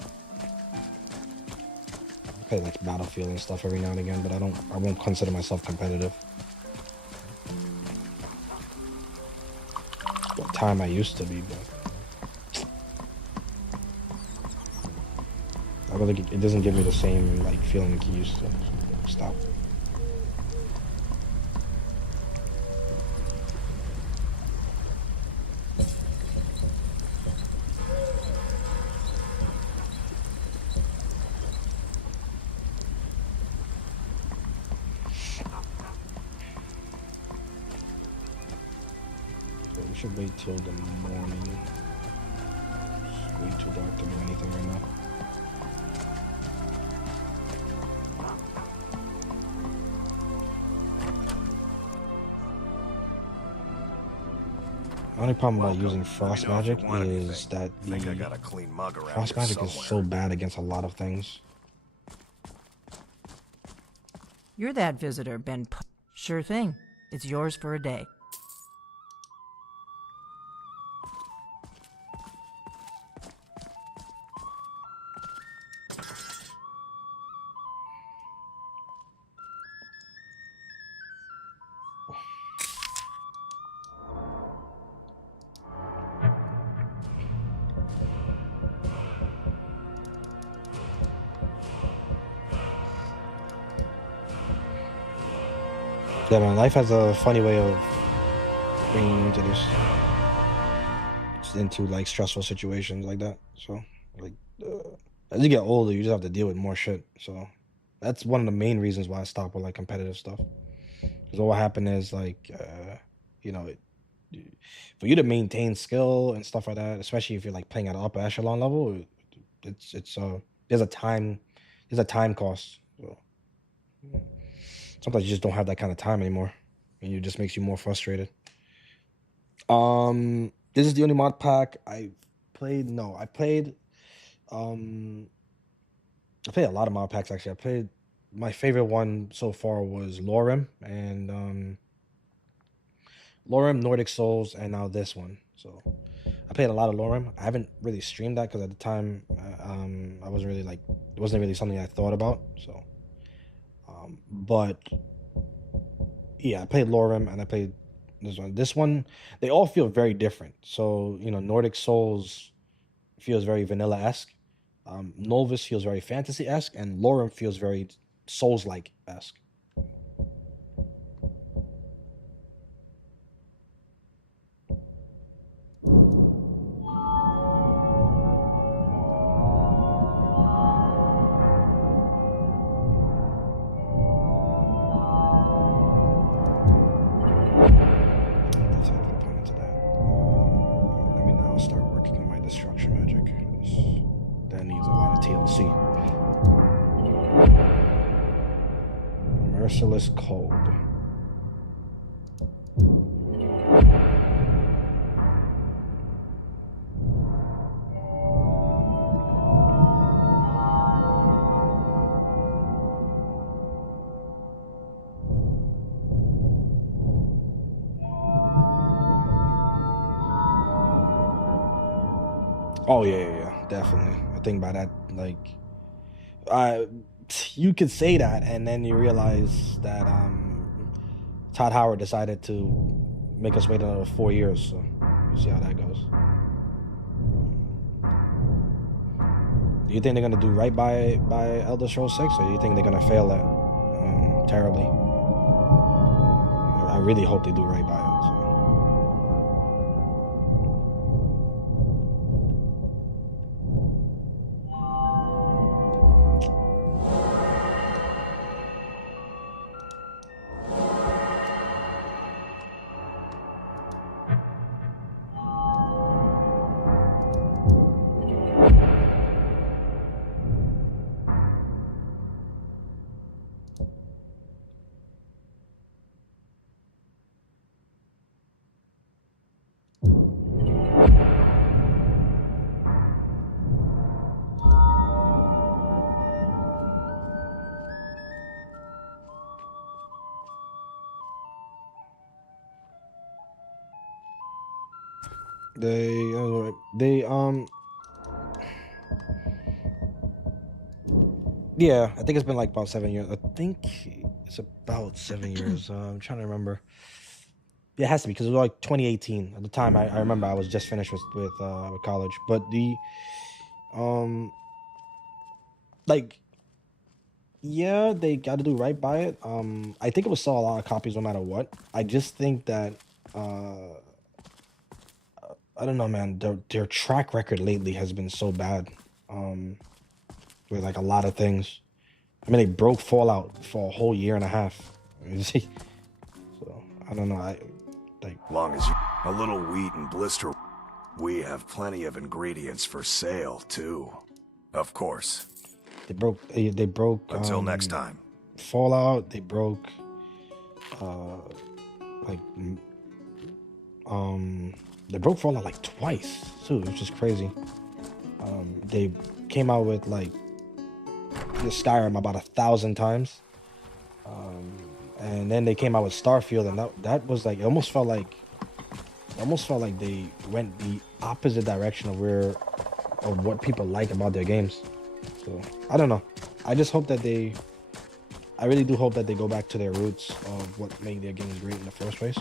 I play like Battlefield and stuff every now and again, but I won't consider myself competitive. What time I used to be, but I don't think it doesn't give me the same like feeling like it used to. So stop. should wait till the morning. It's way too dark to do anything right now. The only problem about using frost magic is that the frost magic is so bad against a lot of things. You're that visitor, Ben. Sure thing. It's yours for a day. Yeah, man, life has a funny way of bringing you into this, into like stressful situations like that. So, like, as you get older, you just have to deal with more shit. So, that's one of the main reasons why I stopped with like competitive stuff. Because what happened is like, you know, for you to maintain skill and stuff like that, especially if you're like playing at an upper echelon level, it's there's a time cost. So, sometimes you just don't have that kind of time anymore, and it just makes you more frustrated. This is the only mod pack I played. No, I played a lot of mod packs actually. I played, my favorite one so far was Lorem and Lorem, Nordic Souls, and now this one. So I played a lot of Lorem. I haven't really streamed that because at the time I wasn't really like, it wasn't really something I thought about. So but yeah, I played Lorem and I played this one. This one, they all feel very different. So, you know, Nordic Souls feels very vanilla-esque. NOLVUS feels very fantasy-esque, and Lorem feels very Souls-like-esque. Merciless Cold. Oh yeah, definitely. I think by that, like, you could say that, and then you realize that Todd Howard decided to make us wait another 4 years. So we'll see how that goes. Do you think they're gonna do right by Elder Scrolls 6, or do you think they're gonna fail it terribly? I really hope they do right by it. So. Yeah, I think it's been like about 7 years. I think it's about 7 years. I'm trying to remember. Yeah, it has to be because it was like 2018 at the time. I remember I was just finished with college, but like, yeah, they got to do right by it. I think it would sell a lot of copies no matter what. I just think that I don't know, man. Their track record lately has been so bad. With like a lot of things. I mean, they broke Fallout for a whole year and a half. So I don't know. Like, Long as you a little wheat and blister, we have plenty of ingredients for sale too. Of course. they broke. They broke. Until next time. Fallout. They broke. Like, they broke Fallout like twice too. It was just crazy. They came out with like the Skyrim about 1,000 times. And then they came out with Starfield, and that was like, it almost felt like they went the opposite direction of what people like about their games. So I don't know. I just hope that I really do hope that they go back to their roots of what made their games great in the first place,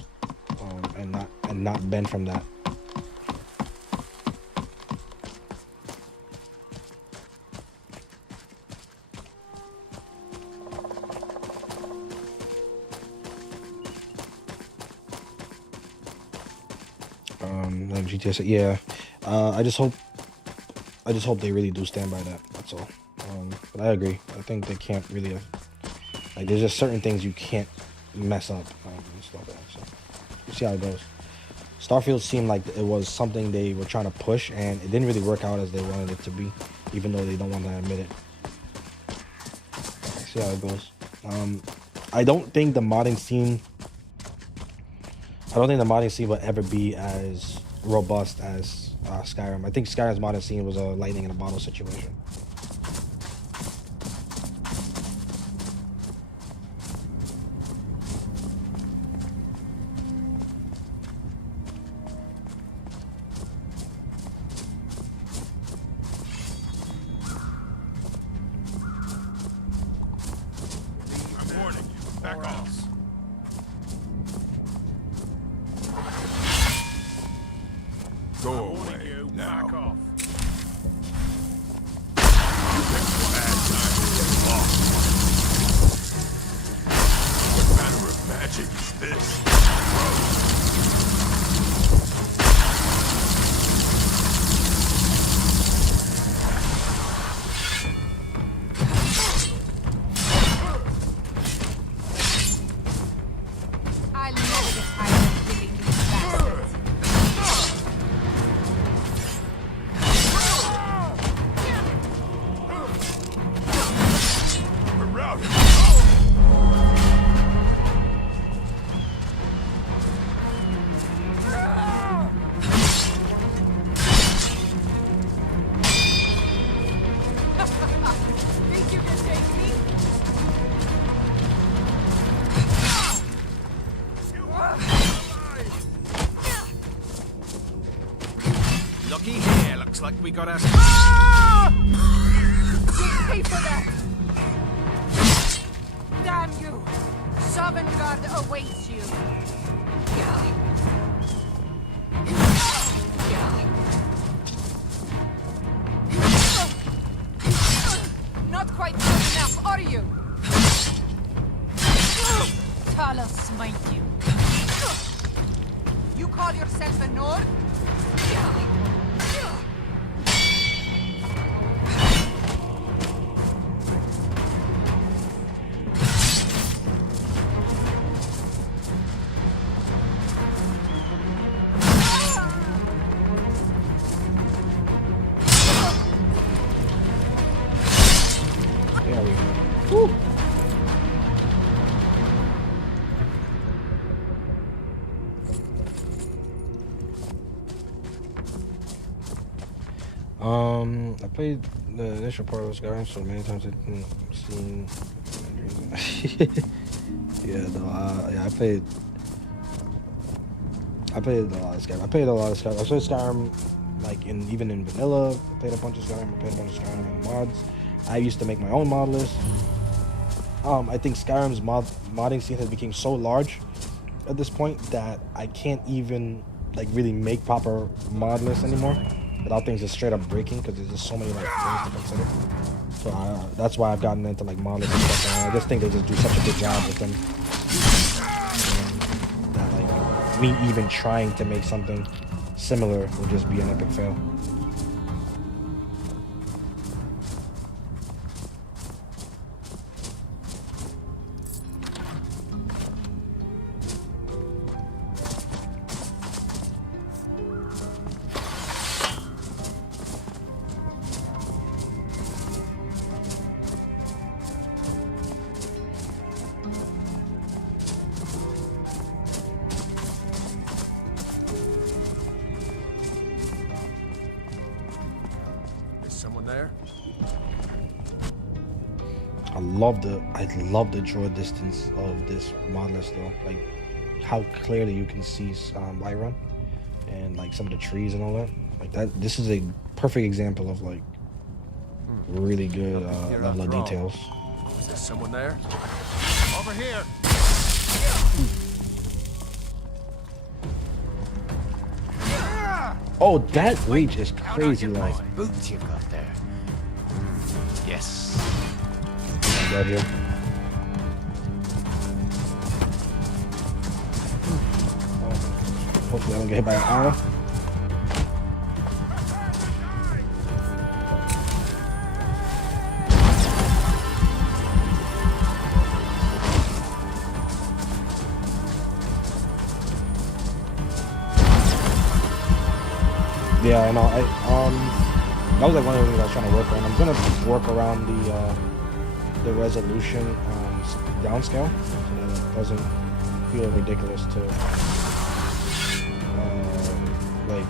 and not bend from that. Like GTA said, yeah. I just hope they really do stand by that. That's all. But I agree. I think they can't really like. There's just certain things you can't mess up and stuff like that. So we'll see how it goes. Starfield seemed like it was something they were trying to push, and it didn't really work out as they wanted it to be, even though they don't want to admit it. See how it goes. I don't think the modding scene will ever be as robust as Skyrim. I think Skyrim's modding scene was a lightning in a bottle situation. I'm warning you. Back off. Go away now. Back off. What manner of magic is this? I'll never get tired of killing these bastards. We're routed. Think you can take me? Looky here, looks like we got us. Pay for that! Damn you! Sovngarde awaits you! Not quite good enough, are you? Tala smite you. You call yourself a Nord? There we go. Woo. I played the initial part of Skyrim so many times I've seen my dreams. Yeah, no, yeah, I played a lot of Skyrim. I played Skyrim like even in vanilla. I played a bunch of Skyrim. I played a bunch of Skyrim in mods. I used to make my own mod list. I think Skyrim's modding scene has become so large at this point that I can't even like really make proper mod lists anymore without things just straight up breaking, because there's just so many like things to consider. So that's why I've gotten into like mod lists and stuff. And I just think they just do such a good job with them. That like me even trying to make something similar will just be an epic fail. someone there? I love the draw distance of this Modlist though. Like how clearly you can see Byron and like some of the trees and all that. Like that. This is a perfect example of like really good level of details. Is there someone there? Over here. Oh, that reach is crazy. Like Boots you got there. Yes. right here. Hopefully I don't get hit by an arrow. Yeah, I know. That was like one of the things I was trying to work on. I'm gonna work around the resolution downscale so that it doesn't feel ridiculous to like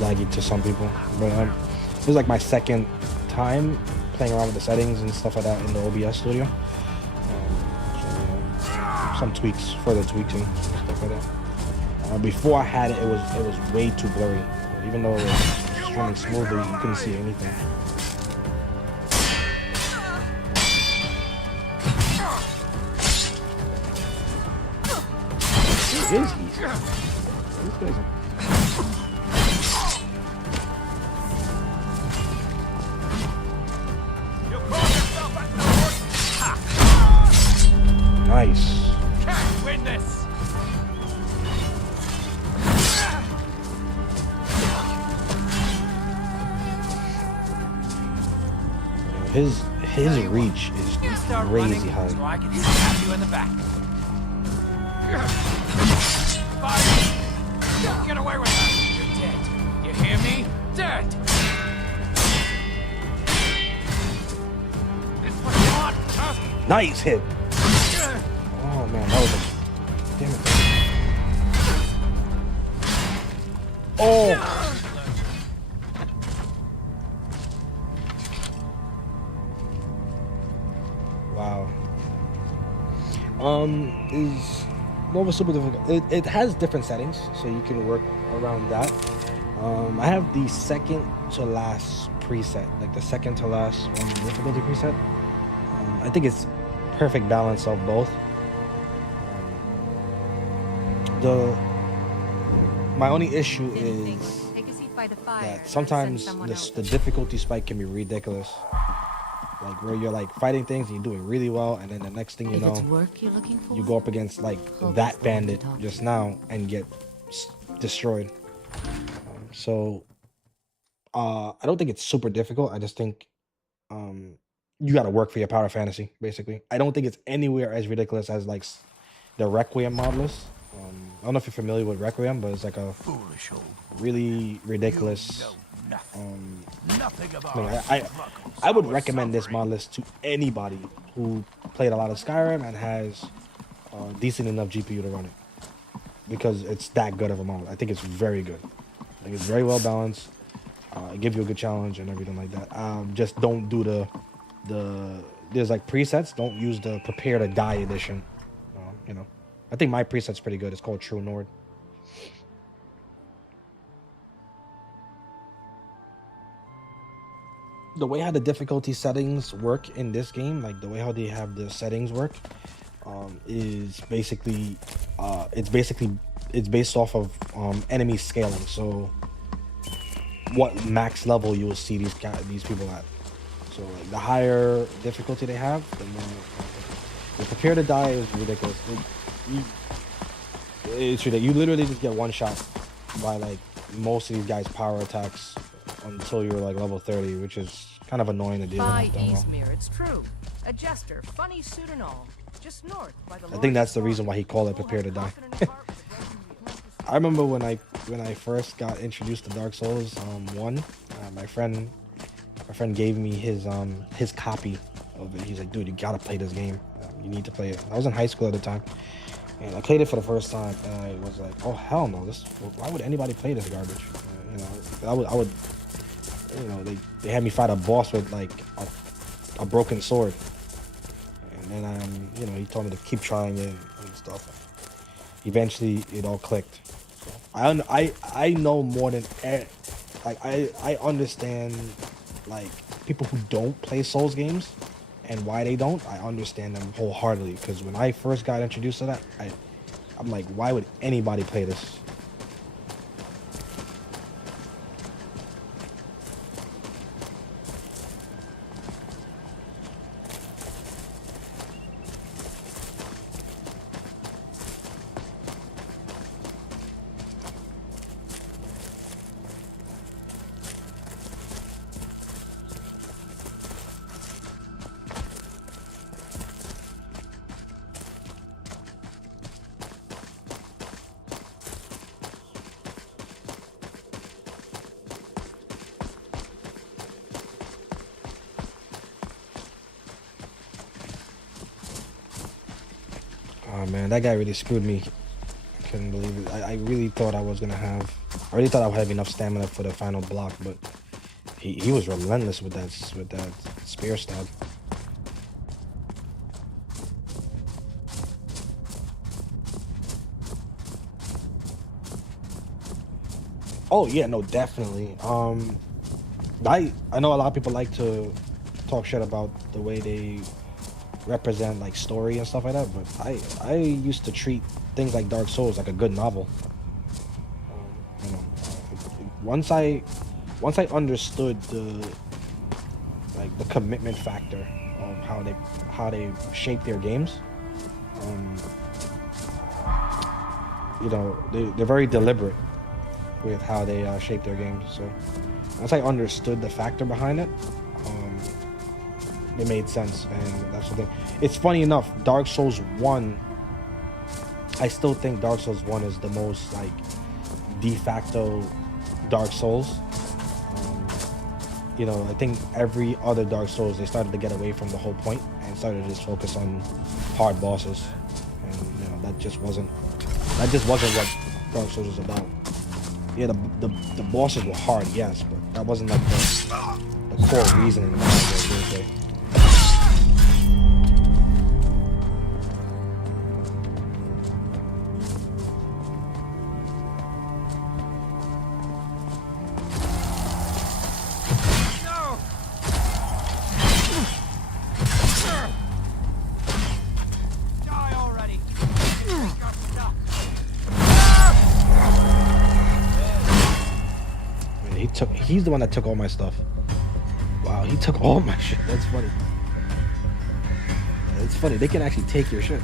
laggy to some people. But this is like my second time playing around with the settings and stuff like that in the OBS studio. So, some tweaks, further tweaks and stuff like that. Before I had it, it was way too blurry. Even though it was running smoothly, you couldn't see anything. It is easy. This guy's nice. Can't win this. His reach is crazy high. So I can stab you in the back. Fire! Don't get away with that. You're dead. You hear me? Dead. This what you want, huh? Nice hit. Oh man, that was a damn it. Oh. Wow. Is NOLVUS super difficult? It has different settings, so you can work around that. I have the second to last preset, like the second to last difficulty preset. I think it's perfect balance of both. My only issue is that sometimes the difficulty spike can be ridiculous. Like where you're like fighting things and you're doing really well, and then the next thing you know, you go up against like that bandit just now and get destroyed. I don't think it's super difficult. I just think you got to work for your power fantasy, basically. I don't think it's anywhere as ridiculous as like the Requiem Modlist. I don't know if you're familiar with Requiem, but it's like a really ridiculous. I would recommend this Modlist to anybody who played a lot of Skyrim and has decent enough GPU to run it, because it's that good of a model. I think it's very good. I think it's very well balanced. It gives you a good challenge and everything like that. Just don't do there's like presets. Don't use the Prepare to Die edition. You know, I think my preset's pretty good. It's called True Nord. The way how the difficulty settings work in this game, like the way how they have the settings work, is basically it's based off of enemy scaling. So what max level you will see these people at. So like the higher difficulty they have, the more. The Prepare to Die is ridiculous. It's ridiculous. You literally just get one shot by like most of these guys' power attacks until you're like level 30, which is kind of annoying to deal with. By Eastmere, it's true. A jester, funny suit and all, just north by the. I think that's the reason why he called it Prepare to Die. I remember when I first got introduced to Dark Souls 1, my friend gave me his copy of it. He's like, dude, you gotta play this game. You need to play it. I was in high school at the time, and I played it for the first time, and I was like, oh hell no, why would anybody play this garbage? You know, I would you know, they had me fight a boss with like a broken sword, and then you know, he told me to keep trying it and stuff. Eventually, it all clicked. So I know more than like I understand like people who don't play Souls games and why they don't. I understand them wholeheartedly, because when I first got introduced to that, I'm like, why would anybody play this? Oh man, that guy really screwed me. I couldn't believe it. I really thought I really thought I would have enough stamina for the final block, but he was relentless with that spear stab. Oh yeah, no, definitely. I know a lot of people like to talk shit about the way they represent like story and stuff like that, but I used to treat things like Dark Souls like a good novel. You know, once I understood the commitment factor of how they shape their games, you know, they're very deliberate with how they shape their games. So once I understood the factor behind it, it made sense, and that's the thing. It's funny enough, Dark Souls 1, I still think Dark Souls 1 is the most like de facto Dark Souls. You know, I think every other Dark Souls, they started to get away from the whole point and started to just focus on hard bosses, and you know, that just wasn't what Dark Souls was about. Yeah, the bosses were hard, yes, but that wasn't like the core reasoning behind the gameplay. He's the one that took all my stuff. Wow, he took all my shit. That's funny. It's funny, they can actually take your shit.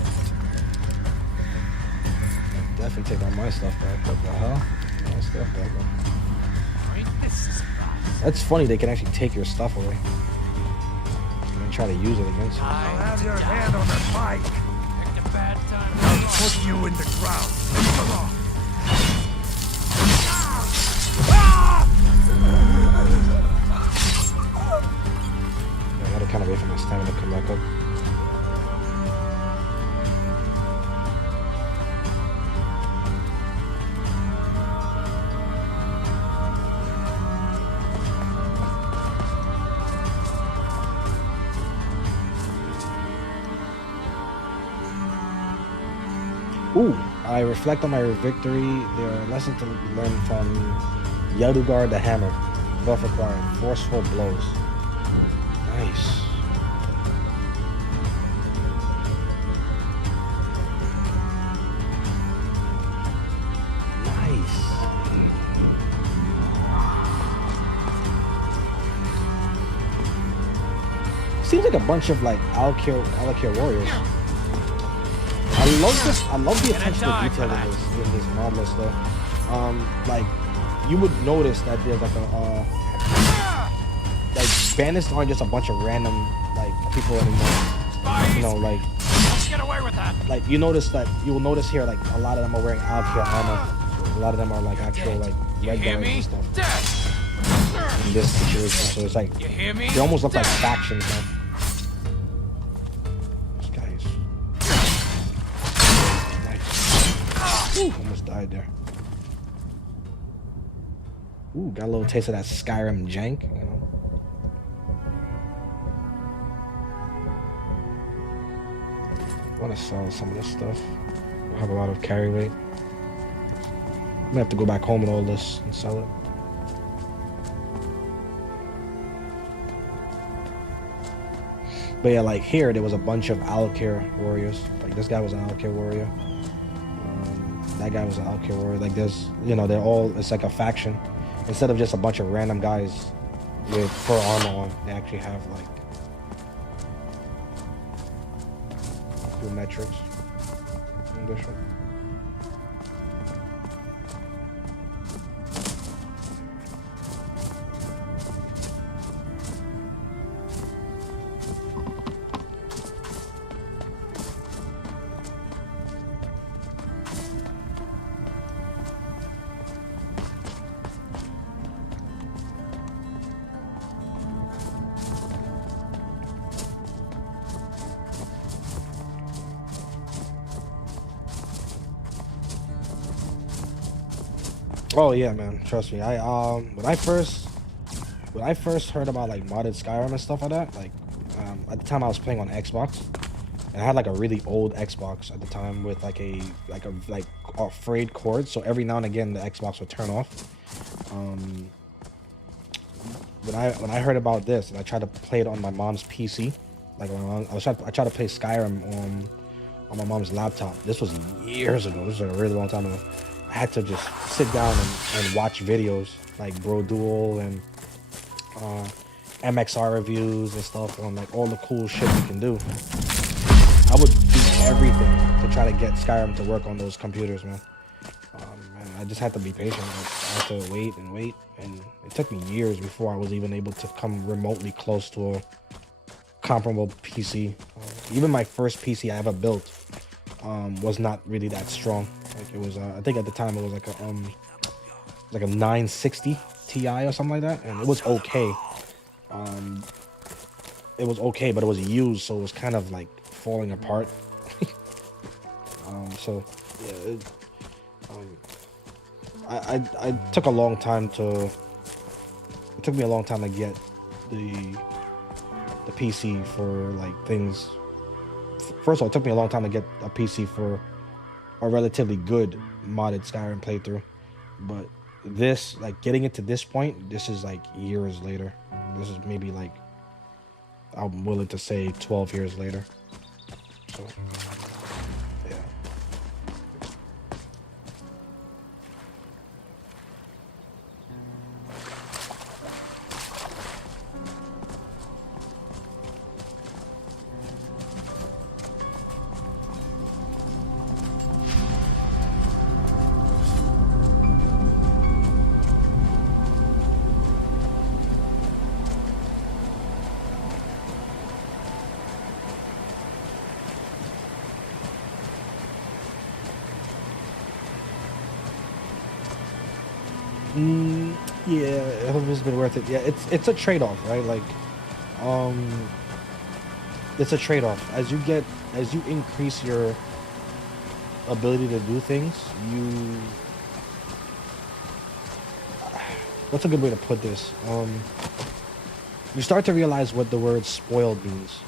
Definitely take all my stuff back. What the hell? My stuff back. That's funny, they can actually take your stuff away and then try to use it against you. I'll have your hand on the bike. I'll put you in the ground. Come on. I gotta kind of wait for my stamina to come back up. Ooh, I reflect on my victory. There are lessons to learn from Yadugar the Hammer. Buff required. Forceful blows. Nice. Nice. Seems like a bunch of like Alakir warriors. I love the attention to detail in this Modlist though. Like you would notice that there's like a like bandits aren't just a bunch of random like people anymore. You know, like Get away with that. like you will notice here like a lot of them are wearing Alakir armor. A lot of them are like actual like red guards and stuff. In this situation, so it's like they almost look like factions now. Almost died there. Ooh, got a little taste of that Skyrim jank, you know. I want to sell some of this stuff. I have a lot of carry weight. I'm gonna have to go back home with all this and sell it. But yeah, like here, there was a bunch of Alkir warriors. Like this guy was an Alkir warrior. That guy was an Alkir warrior. Like there's, you know, they're all, it's like a faction. Instead of just a bunch of random guys with full armor on, they actually have like cool metrics in this one. Oh yeah, man. Trust me. When I first heard about like modded Skyrim and stuff like that, like at the time I was playing on Xbox, and I had like a really old Xbox at the time with like a frayed cord, so every now and again the Xbox would turn off. When I heard about this and I tried to play it on my mom's PC, like I tried to play Skyrim on my mom's laptop. This was years ago. This was a really long time ago. I had to just sit down and watch videos like Bro Duel and MXR reviews and stuff on like all the cool shit you can do. I would do everything to try to get Skyrim to work on those computers, man. And I just had to be patient. I had to wait and wait, and it took me years before I was even able to come remotely close to a comparable PC. Even my first PC I ever built was not really that strong. Like it was, I think at the time it was like a 960 Ti or something like that, and it was okay. It was okay, but it was used, so it was kind of like falling apart. So yeah, I took a long time to. It took me a long time to get the PC for like things. First of all, it took me a long time to get a PC for a relatively good modded Skyrim playthrough, but this, like getting it to this point, this is like years later. This is maybe like, I'm willing to say 12 years later. So yeah. Yeah, I hope it's been worth it. Yeah, it's a trade-off, right? Like, it's a trade-off. As you increase your ability to do things, what's a good way to put this? You start to realize what the word spoiled means.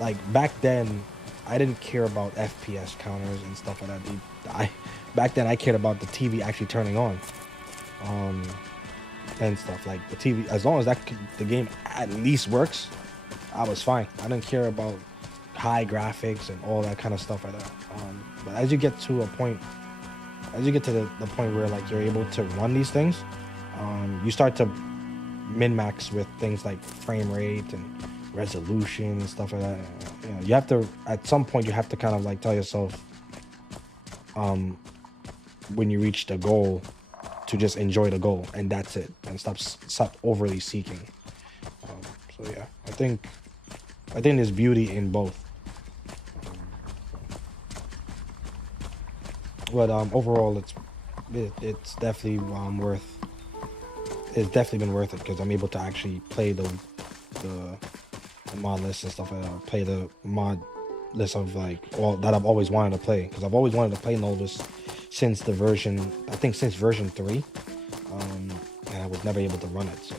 Like back then, I didn't care about FPS counters and stuff like that. Back then I cared about the TV actually turning on, and stuff like the TV. As long as the game at least works, I was fine. I didn't care about high graphics and all that kind of stuff like that. But as you get to a point, as you get to the point where like you're able to run these things, you start to min-max with things like frame rate and resolution and stuff like that. You know, you have to, at some point you have to kind of like tell yourself, when you reach the goal, to just enjoy the goal, and that's it, and stop overly seeking. So yeah, I think there's beauty in both. But overall, it's definitely worth. It's definitely been worth it because I'm able to actually play the mod list and stuff like that. Play the mod list of like all that I've always wanted to play, because I've always wanted to play NOLVUS since the version, I think since version 3, and I was never able to run it, so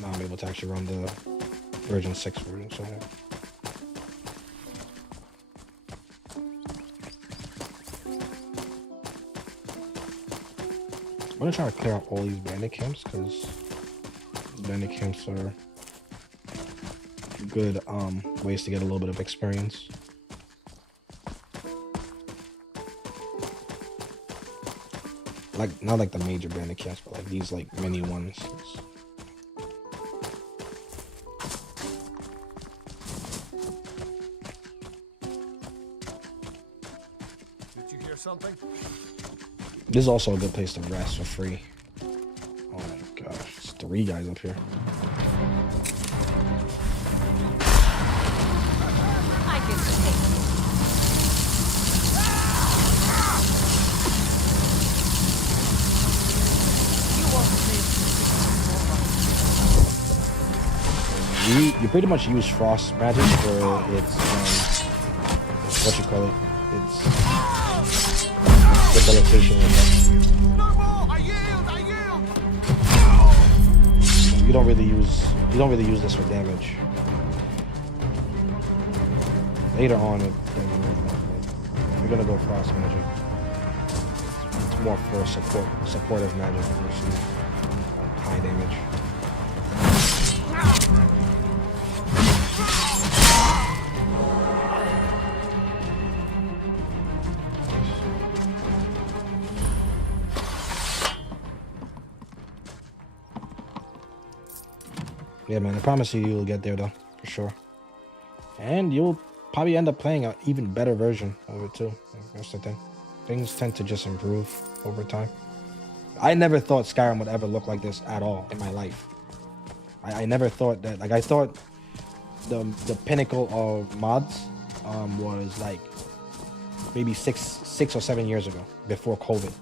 now I'm able to actually run the version 6 version, so yeah. I'm gonna try to clear out all these bandit camps, because bandit camps are good ways to get a little bit of experience. Like, not like the major bandit camps, but like these like mini ones. Did you hear something? This is also a good place to rest for free. Oh my gosh, there's 3 guys up here. I get the picture. You won't live to see more. You pretty much use frost magic for its what you call it? It's debilitation. No more! I yield! I yield! You don't really use this for damage. Later on, you're gonna go frost magic. It's more for supportive magic versus high damage. Yeah, man, I promise you'll get there, though, for sure. And you'll probably end up playing an even better version of it, too. That's the thing. Things tend to just improve over time. I never thought Skyrim would ever look like this at all in my life. I never thought that. Like, I thought the pinnacle of mods was, like, maybe six or 7 years ago, before COVID.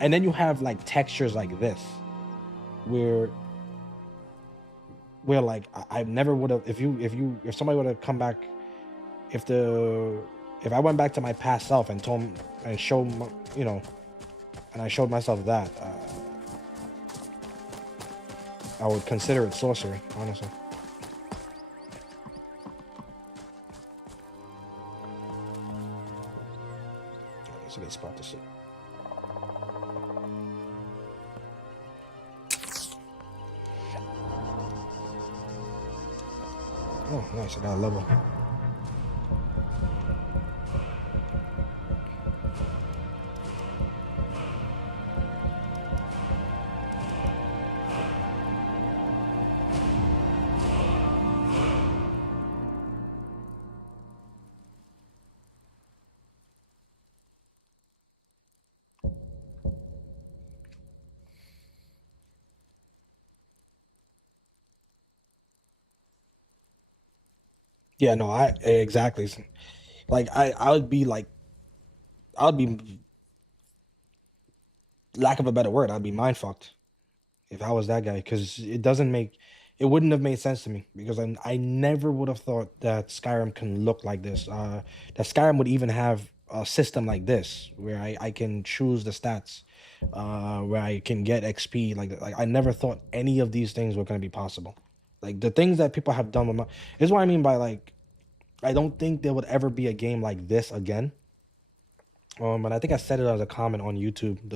And then you have like textures like this, where like I never would have, if somebody would have come back, if I went back to my past self and showed and I showed myself that, I would consider it sorcery, honestly. It's a good spot to sit. Oh, nice, I got a level. Yeah, no, exactly. Like I would be lack of a better word, I'd be mind fucked if I was that guy, because it wouldn't have made sense to me, because I never would have thought that Skyrim can look like this. That Skyrim would even have a system like this where I can choose the stats, where I can get XP like that. Like, I never thought any of these things were going to be possible. Like, the things that people have done with is what I mean by, like, I don't think there would ever be a game like this again. And I think I said it as a comment on YouTube, on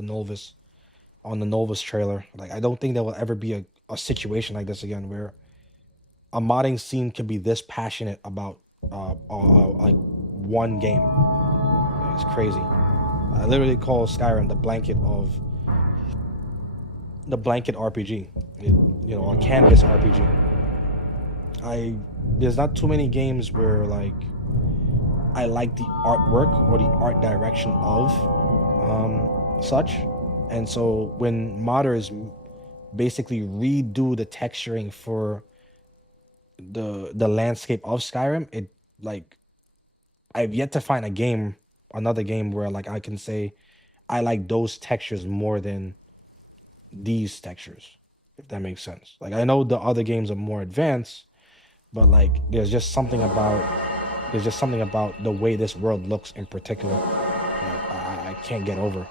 the NOLVUS trailer. Like, I don't think there will ever be a situation like this again, where a modding scene can be this passionate about like one game. It's crazy. I literally call Skyrim the blanket RPG. A canvas RPG. There's not too many games where, like, I like the artwork or the art direction of such. And so when modders basically redo the texturing for the landscape of Skyrim, it, like, I've yet to find another game where, like, I can say I like those textures more than these textures, if that makes sense. Like, I know the other games are more advanced, but, like, there's just something about There's just something about the way this world looks in particular that I can't get over.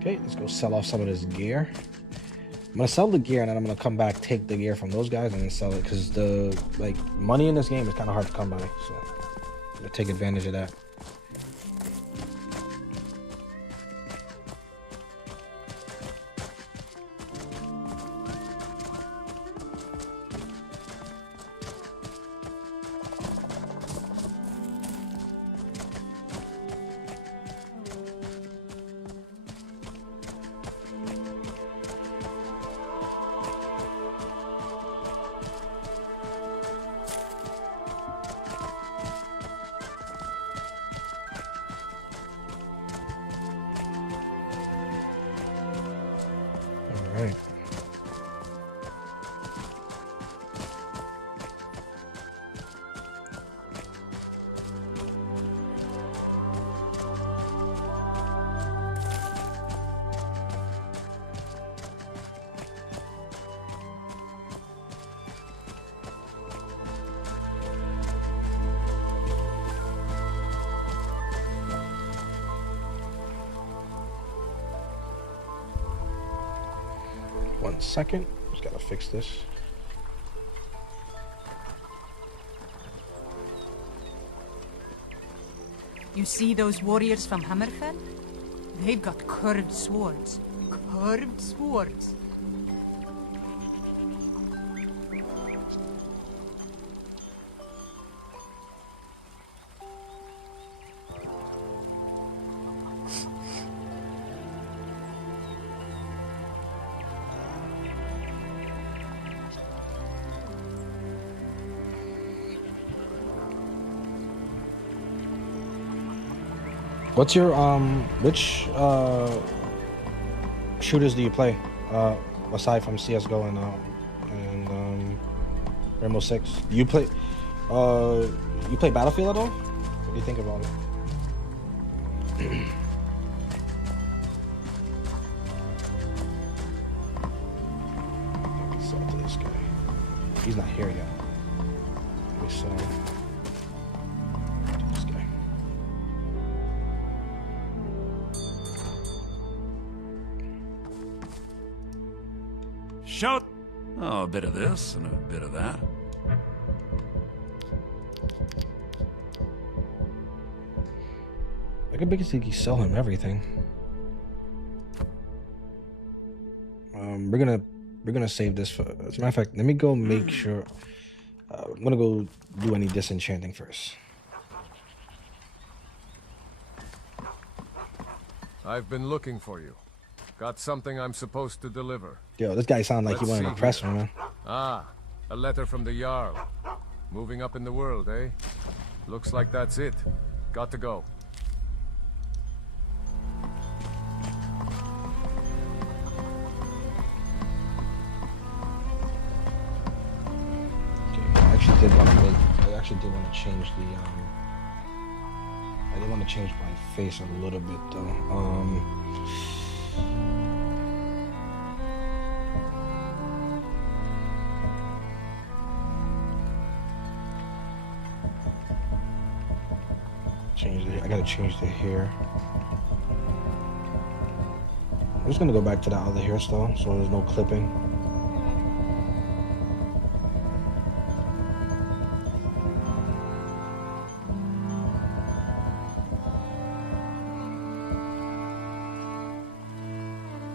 Okay, let's go sell off some of this gear. I'm gonna sell the gear and then I'm gonna come back, take the gear from those guys and then sell it, because the money in this game is kind of hard to come by, so I'm gonna take advantage of that. Right. One second, just gotta fix this. You see those warriors from Hammerfell? They've got curved swords. Curved swords. What's your which shooters do you play aside from CS:GO and Rainbow Six? You play Battlefield at all? What do you think about it? I can sell to this guy. He's not here yet. Let me sell. Show. Oh, a bit of this and a bit of that. I could basically sell him everything. We're gonna save this for. As a matter of fact, let me go make sure. I'm gonna go do any disenchanting first. I've been looking for you. Got something I'm supposed to deliver. Yo, this guy sounds like he wanted to impress me, man. Ah, a letter from the Jarl. Moving up in the world, eh? Looks like that's it. Got to go. Okay, I actually did want to change the I did want to change my face a little bit though. I gotta change the hair. I'm just gonna go back to that other hairstyle so there's no clipping.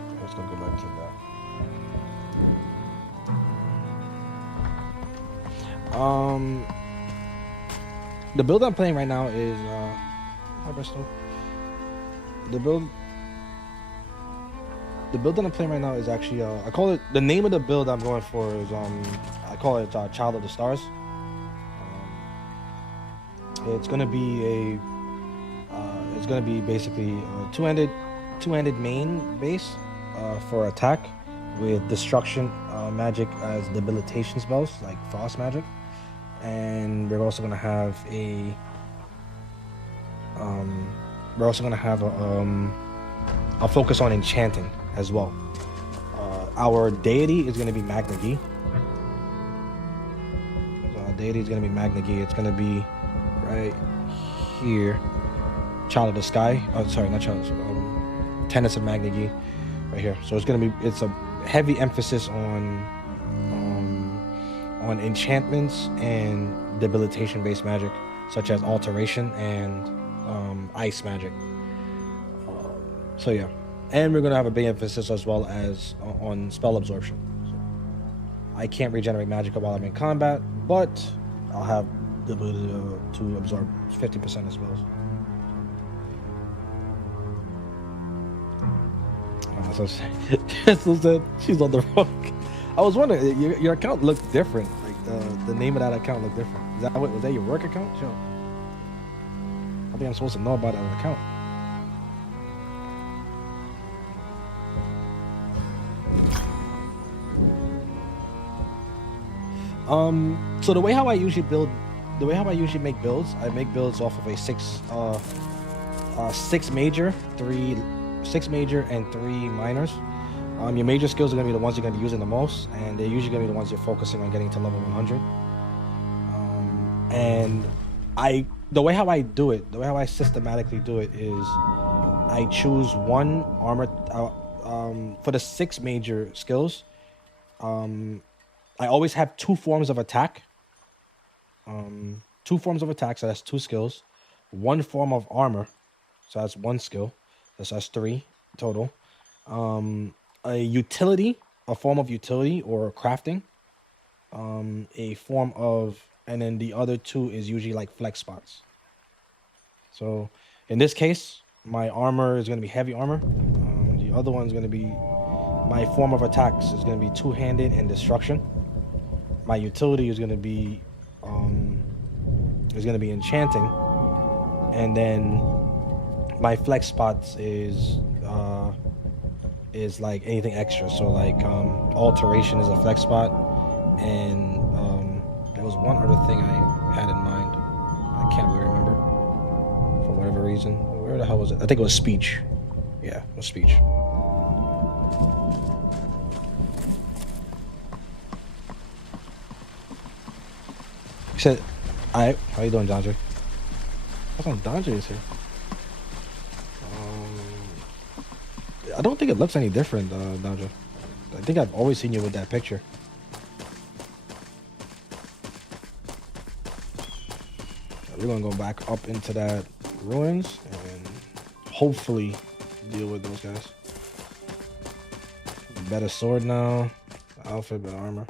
I'm just gonna go back to that. The build I'm playing right now is hi Bristol. The build that I'm playing right now is actually I call it, the name of the build I'm going for is I call it Child of the Stars. It's gonna be basically a two-handed main base for attack with destruction magic as debilitation spells like frost magic, and we're also gonna have a focus on enchanting as well. Our deity is gonna be Magna Gi. So our deity is gonna be Magna Gi. It's gonna be right here, Child of the Sky. Oh, sorry, not Child. Tenets of Magna Gi, right here. So it's a heavy emphasis on enchantments and debilitation based magic, such as alteration and ice magic. So yeah, and we're gonna have a big emphasis as well as on spell absorption. So I can't regenerate magic while I'm in combat, but I'll have the ability to absorb 50% of spells. So said she's on the wrong. I was wondering, your account looked different. Like the name of that account looked different. Was that your work account? Sure. I think I'm supposed to know about that account. So the way how I usually make builds, I make builds off of a six major and 3 minors. Your major skills are going to be the ones you're going to be using the most, and they're usually going to be the ones you're focusing on getting to level 100. And the way how I systematically do it is I choose one armor for the 6 major skills. I always have 2 forms of attack. 2 forms of attack, so that's 2 skills. 1 form of armor, so that's 1 skill. So that's 3 total. A form of utility or crafting. A form of, and then the other 2 is usually like flex spots. So in this case, my armor is going to be heavy armor. The other one's going to be, my form of attacks is going to be 2-handed and destruction. My utility is going to be enchanting, and then my flex spots is like anything extra. So like alteration is a flex spot, and there was one other thing I had in mind. I can't really remember for whatever reason. Where the hell was it? I think it was speech. Yeah, it was speech. He said, "Alright, how you doing, Dondre?" How come Dondre is here? I don't think it looks any different, Dondre. I think I've always seen you with that picture. We're gonna go back up into that ruins and hopefully deal with those guys. Better sword now, outfit, better armor.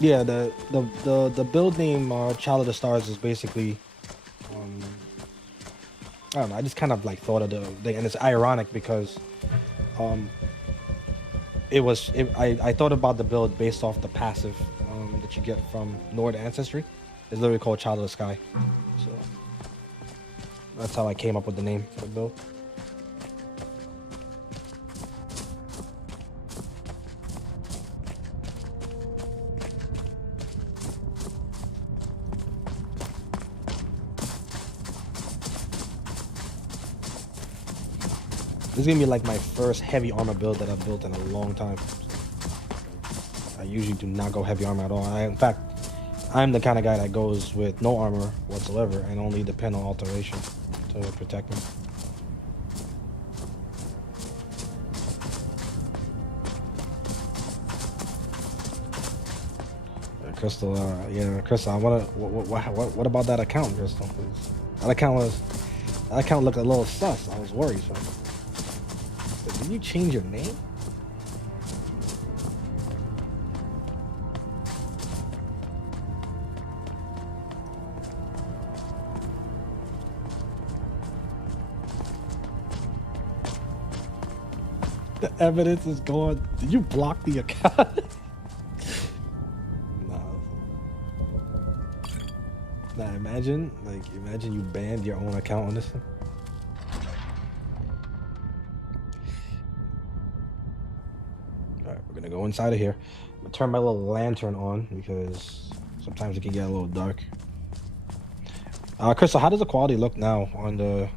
Yeah, the build name Child of the Stars is basically, I don't know, I just kind of like thought of the thing, and it's ironic because I thought about the build based off the passive that you get from Nord Ancestry. It's literally called Child of the Sky. So that's how I came up with the name for the build. This is gonna be like my first heavy armor build that I've built in a long time. I usually do not go heavy armor at all. In fact, I'm the kind of guy that goes with no armor whatsoever and only depend on alteration to protect me. Crystal, Crystal, I wanna. What about that account, Crystal? Please? That account looked a little sus. I was worried. So. Did you change your name? The evidence is gone. Did you block the account? Nah, imagine you banned your own account on this thing. Alright, we're gonna go inside of here. I'm gonna turn my little lantern on because sometimes it can get a little dark. Crystal, how does the quality look now on the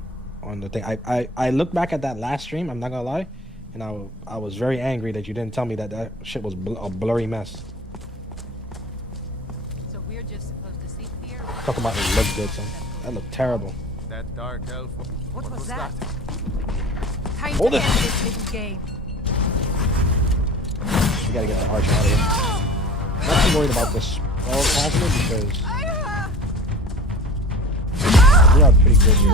thing? I looked back at that last stream, I'm not gonna lie, and I was very angry that you didn't tell me that shit was a blurry mess. So we're just supposed to sit here? Talk about it looked good, son. That looked terrible. That dark elf. What was that? Time Hold to it. end this little game. We gotta get the archer out of here. I'm not too worried about this spell casting because we are pretty good here.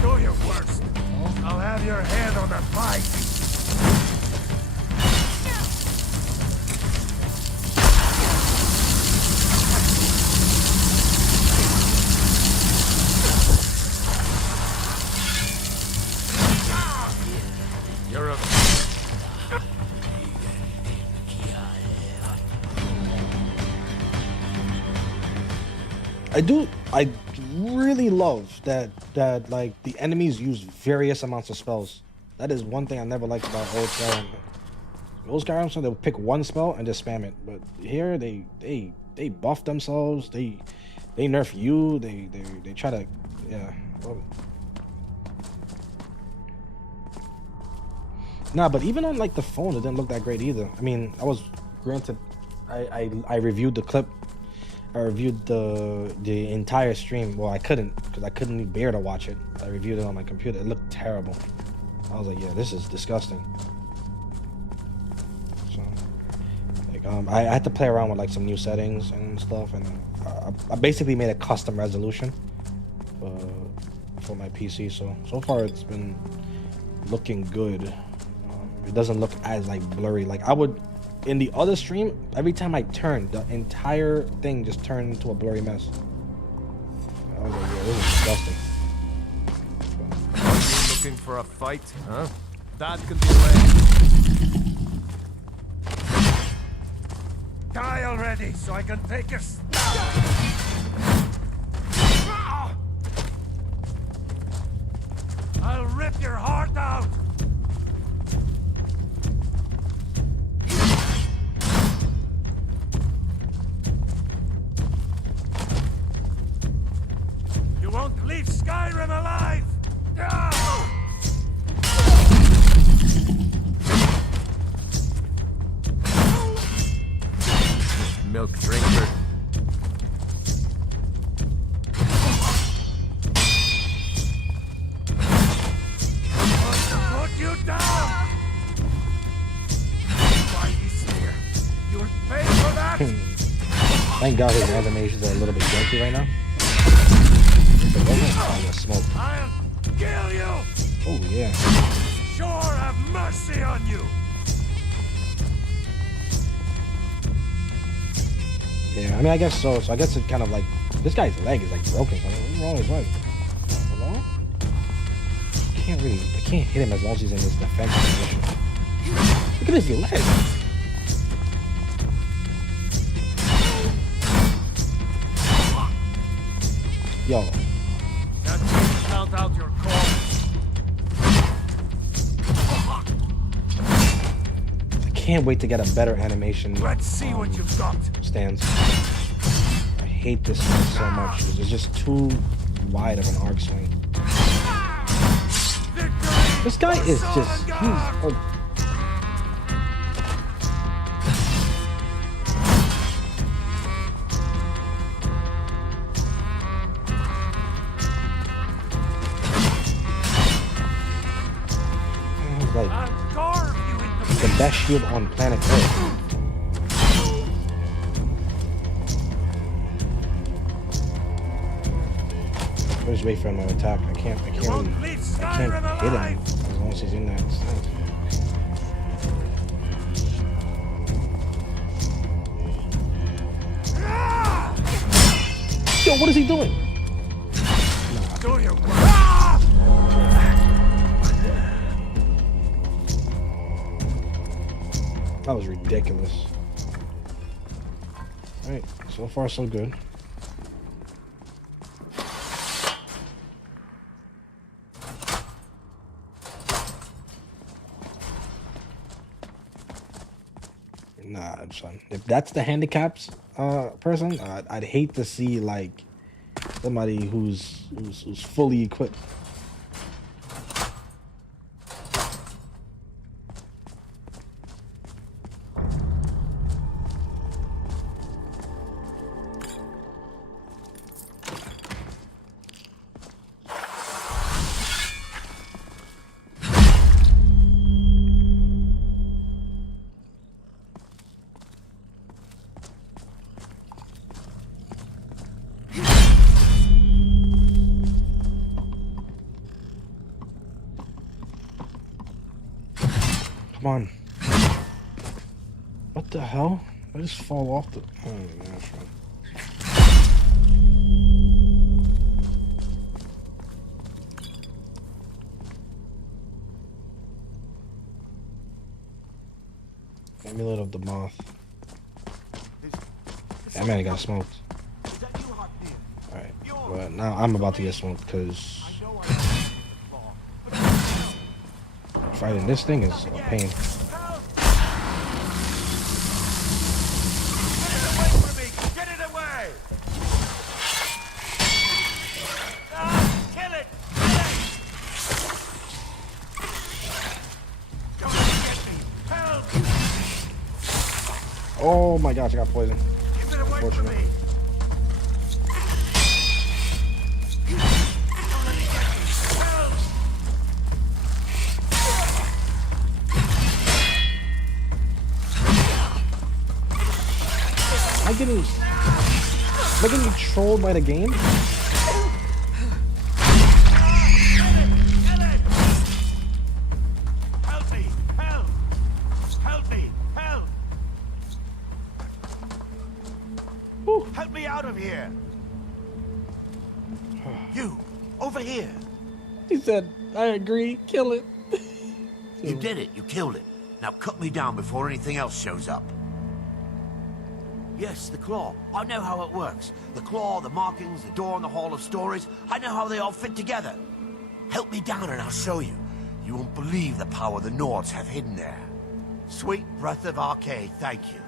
Do your worst. I'll have your hand on the fight. You're a... I really love that like the enemies use various amounts of spells. That is one thing I never liked about old Skyrim. Old Skyrim, so they'll pick one spell and just spam it. But here they buff themselves. They nerf you. They try to, yeah. Love it. Nah, but even on like the phone, it didn't look that great either. I mean, I was granted, I reviewed the clip. I reviewed the entire stream. Well, I couldn't because I couldn't even bear to watch it. I reviewed it on my computer. It looked terrible. I was like, yeah, this is disgusting. So, like, I had to play around with like some new settings and stuff, and I basically made a custom resolution for my PC. So far it's been looking good. It doesn't look as like blurry. Like I would in the other stream, every time I turned, the entire thing just turned into a blurry mess. I was like, yeah, this is disgusting. Are you looking for a fight, huh? That could be arranged. Die already, so I can take a stab. I'll rip your heart out. You won't leave Skyrim alive. Milk drinker. Put you down. Why he's here? You'll pay for that. Thank God his animations are a little bit janky right now. Smoke. I'll kill you. Oh yeah. Sure, have mercy on you. Yeah, I mean, I guess so. So I guess it kind of like this guy's leg is like broken. I mean, what's wrong with his leg? Hello? I can't hit him as long as he's in his defense position. Look at his leg. Yo. That means count out your corpse. I can't wait to get a better animation. Let's see what you've got. Stands. I hate this thing so much. It's just too wide of an arc swing. This guy is just he's the best shield on planet Earth. I'll just wait for him to attack. I can't hit him as long as he's in that stance. Yo, what is he doing? Do you? That was ridiculous. Alright, so far so good. Nah, son. If that's the handicaps person, I'd hate to see like somebody who's fully equipped. Come on. What the hell? I just fall off the... Oh, man, that's right. Amulet of the Moth. That man got smoked. Alright, well, now I'm about to get smoked because... fighting this thing is a pain. Get it away! Kill it! Don't get me! Help! Oh my gosh, I got poisoned. Keep it away from me! Am I getting trolled by the game? Help me! Help! Help me! Help! Help me out of here! You! Over here! He said, I agree, kill it. You did it. You killed it. Now cut me down before anything else shows up. Yes, the claw. I know how it works. The claw, the markings, the door in the Hall of Stories. I know how they all fit together. Help me down and I'll show you. You won't believe the power the Nords have hidden there. Sweet breath of Arcade, thank you.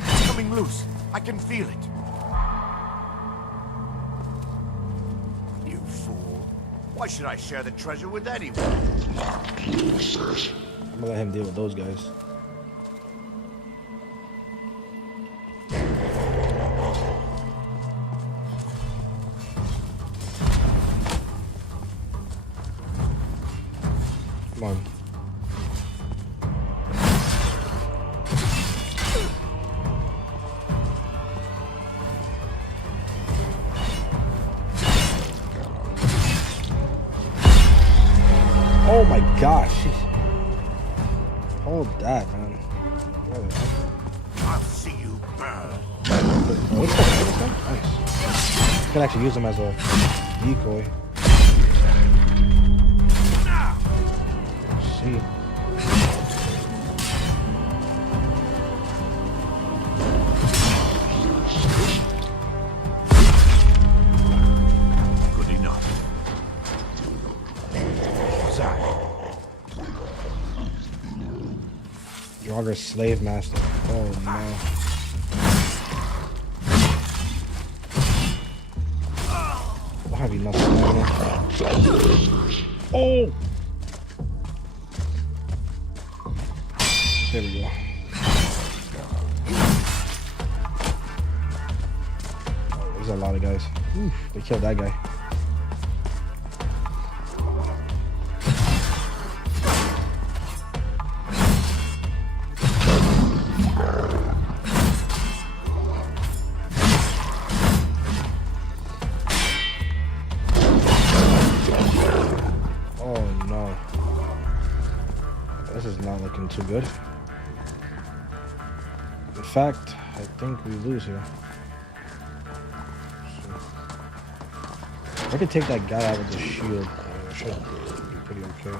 It's coming loose. I can feel it. You fool. Why should I share the treasure with anyone? I'm gonna let him deal with those guys. Come on. Oh my gosh. Hold that, man. I'll see you burn. What's that? Nice. I could actually use them as a decoy. See. Good enough. Sorry. Jogger's slave master. Oh no. I'll have you not stamina. Oh! There we go. There's a lot of guys. Oof, they killed that guy. Oh no. This is not looking too good. In fact, I think we lose here. I could take that guy out with the shield. It should be pretty okay.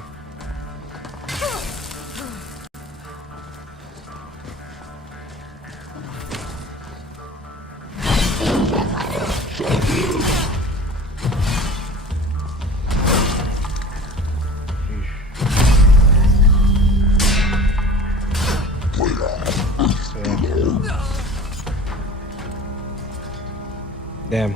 Damn.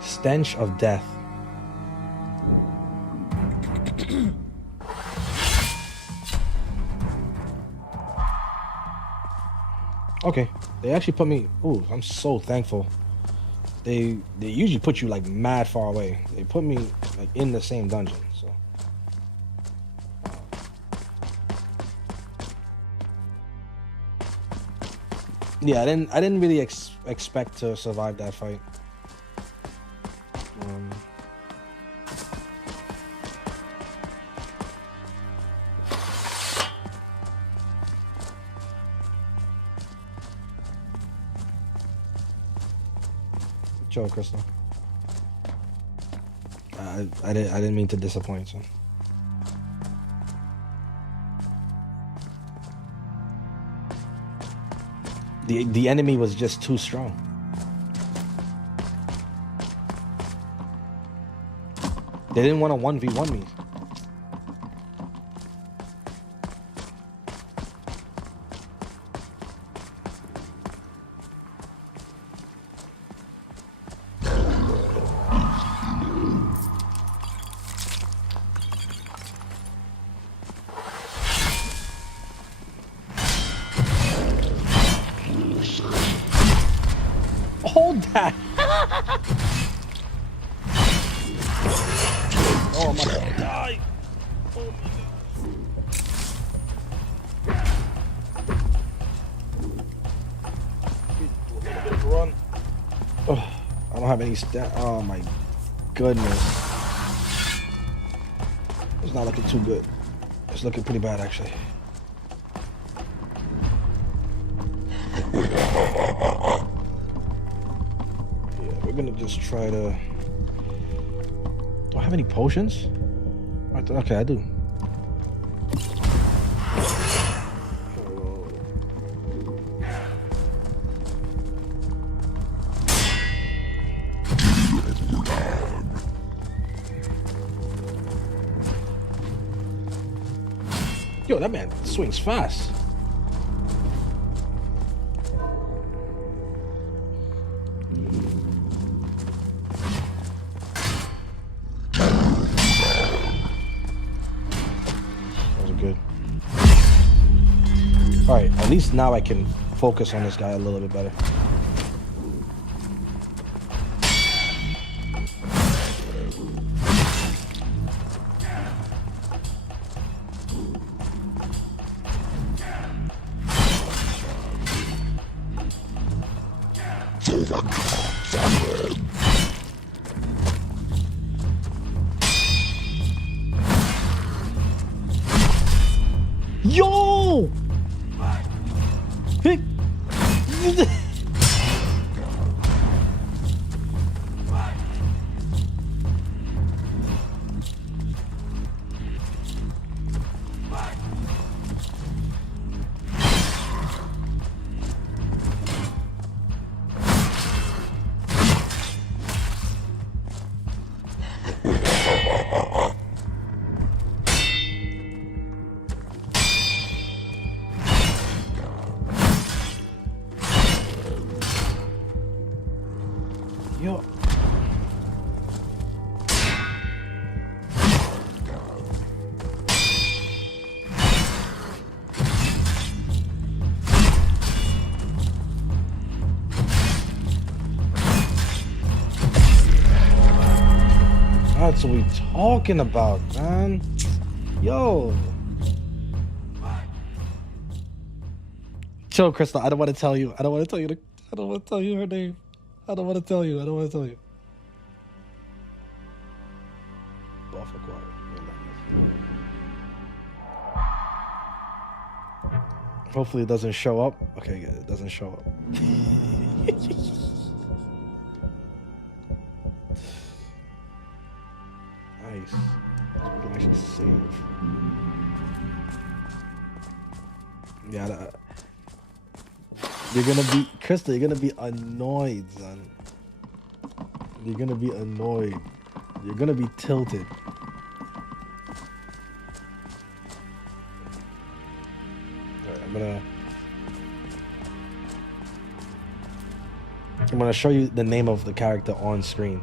Stench of death. Okay, they actually put me. Ooh, I'm so thankful. They usually put you like mad far away. They put me like in the same dungeon. So yeah, I didn't really expect to survive that fight. Joe, Crystal. I didn't mean to disappoint you. The enemy was just too strong. They didn't want to 1v1 me. Hold that! Oh my god, die! Oh my god. Run. Oh, I don't have any stat. Oh my goodness. It's not looking too good. It's looking pretty bad actually. We're gonna just try to. Do I have any potions? Okay, I do. Yo, that man swings fast. Alright, at least now I can focus on this guy a little bit better. Yo! Yo. That's what we talking about, man. Yo. Chill, Crystal. I don't want to tell you. I don't want to tell you. I don't want to tell you her name. I don't want to tell you. I don't want to tell you. Buffer quiet. Hopefully it doesn't show up. Okay, good. It doesn't show up. Nice. We can actually save. Yeah, you're gonna be, Krista, you're gonna be annoyed, son. You're gonna be annoyed. You're gonna be tilted. Alright, I'm gonna show you the name of the character on screen.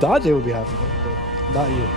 Dodge will be happy, but not you.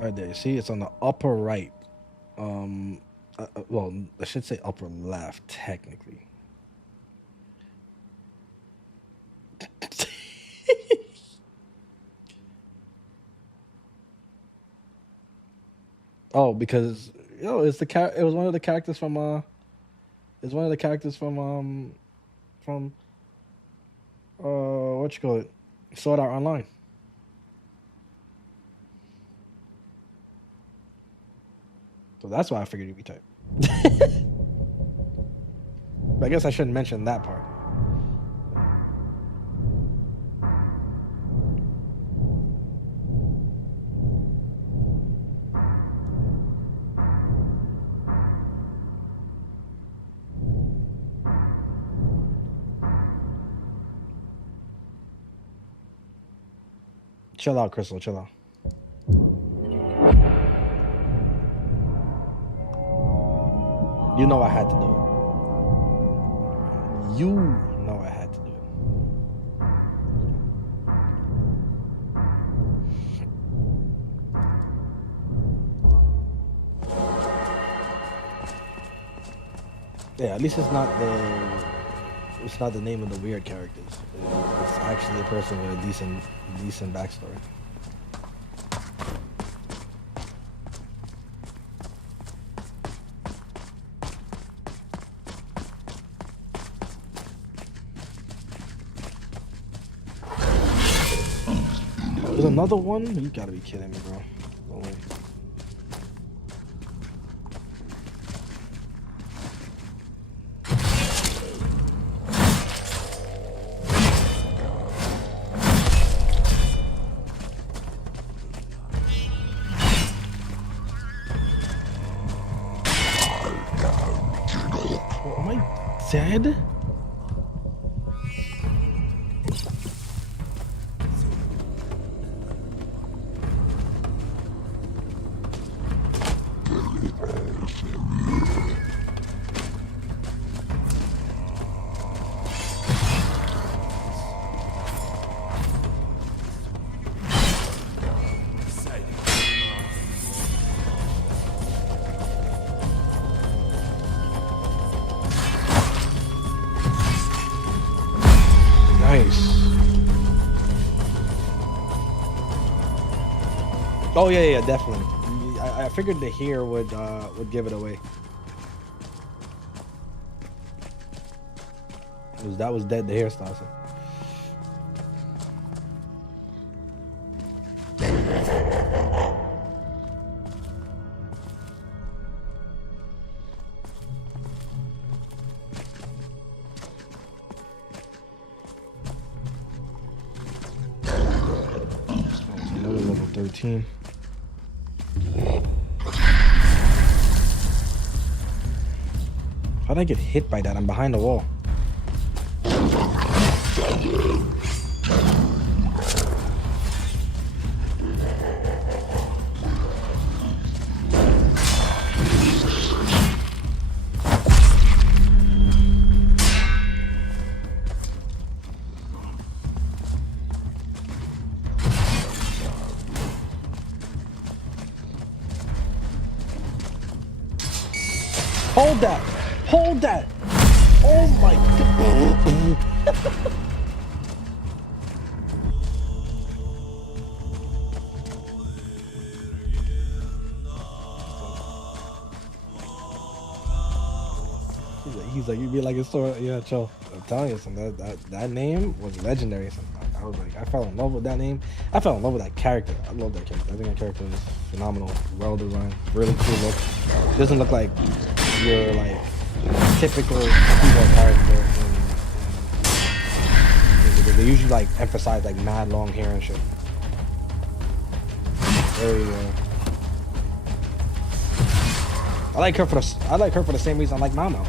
Right there, you see, it's on the upper right. Well, I should say upper left, technically. Oh, because it's the it was one of the characters from it's one of the characters from what you call it, Sword Art Online. So that's why I figured you'd be tight. But I guess I shouldn't mention that part. Chill out, Crystal, chill out. You know I had to do it. You know I had to do it. Yeah, at least it's not the name of the weird characters. It's actually a person with a decent backstory. There's another one? You gotta be kidding me, bro. No way. Oh, am I dead? Oh yeah, definitely. I figured the hair would give it away. That was dead. The hairstyle. So. 13. How'd I get hit by that? I'm behind the wall. Hold that! Hold that! Oh my god! He's like, you be like a sword. Yeah, chill. I'm telling you, something. That name was legendary. I was like, I fell in love with that name. I fell in love with that character. I love that character. I think that character is phenomenal. Well designed. Really cool look. Doesn't look like your like typical keyboard character. They usually like emphasize like mad long hair and shit. Very. I like her for the same reason I like Mamo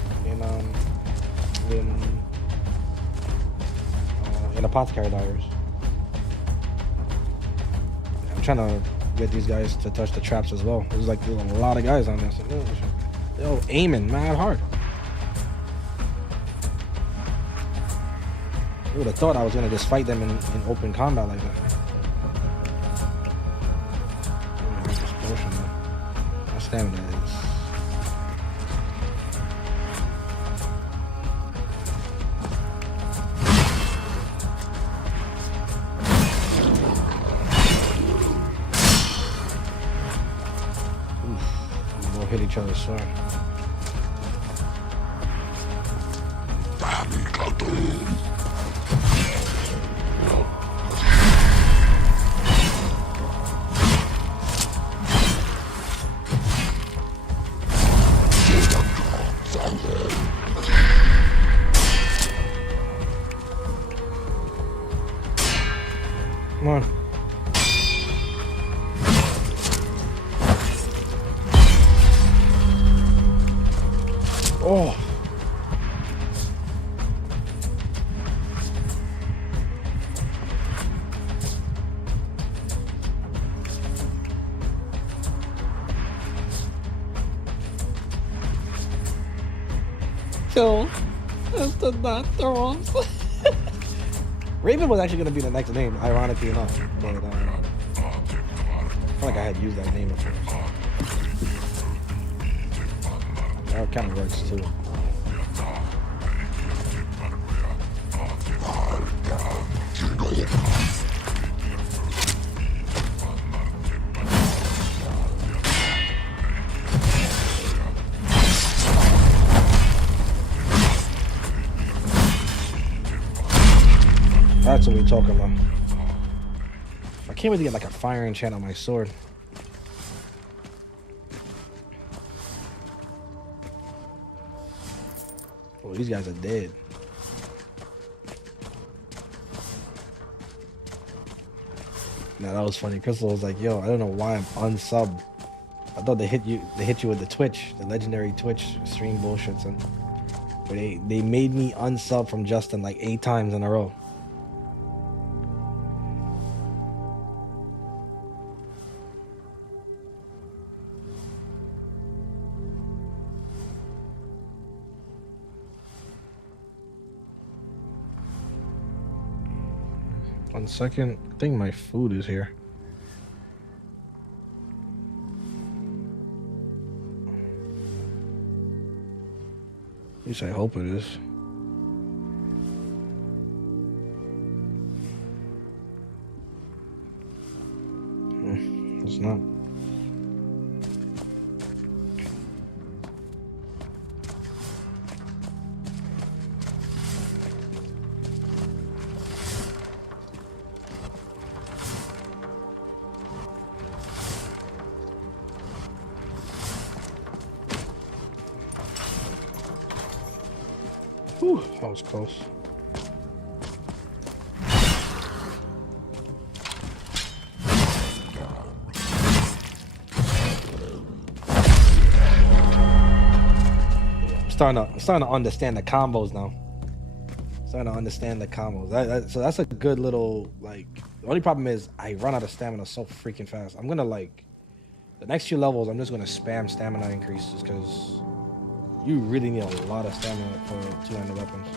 in Apothecary Diaries. I'm trying to get these guys to touch the traps as well. There's a lot of guys on this. They're aiming mad hard. I would have thought I was gonna just fight them in open combat like that. My stamina is. We'll hit each other's sword. Come on. Oh. Kill. That's the not thrones. Raven was actually going to be the next name, ironically enough. But I feel like I had used that name before. That kind of works too. That's what we're talking about. I can't really get like a fire enchant on my sword. Oh, these guys are dead. Nah, that was funny. Crystal was like, yo, I don't know why I'm unsubbed. I thought they hit you with the Twitch, the legendary Twitch stream bullshit, son. But they made me unsub from Justin like 8 times in a row. One second, I think my food is here. At least I hope it is. It's not. Whew, that was close. I'm starting to understand the combos now. Starting to understand the combos. So that's a good little, like, the only problem is I run out of stamina so freaking fast. I'm gonna, like, the next few levels, I'm just gonna spam stamina increases because you really need a lot of stamina for two-handed weapons.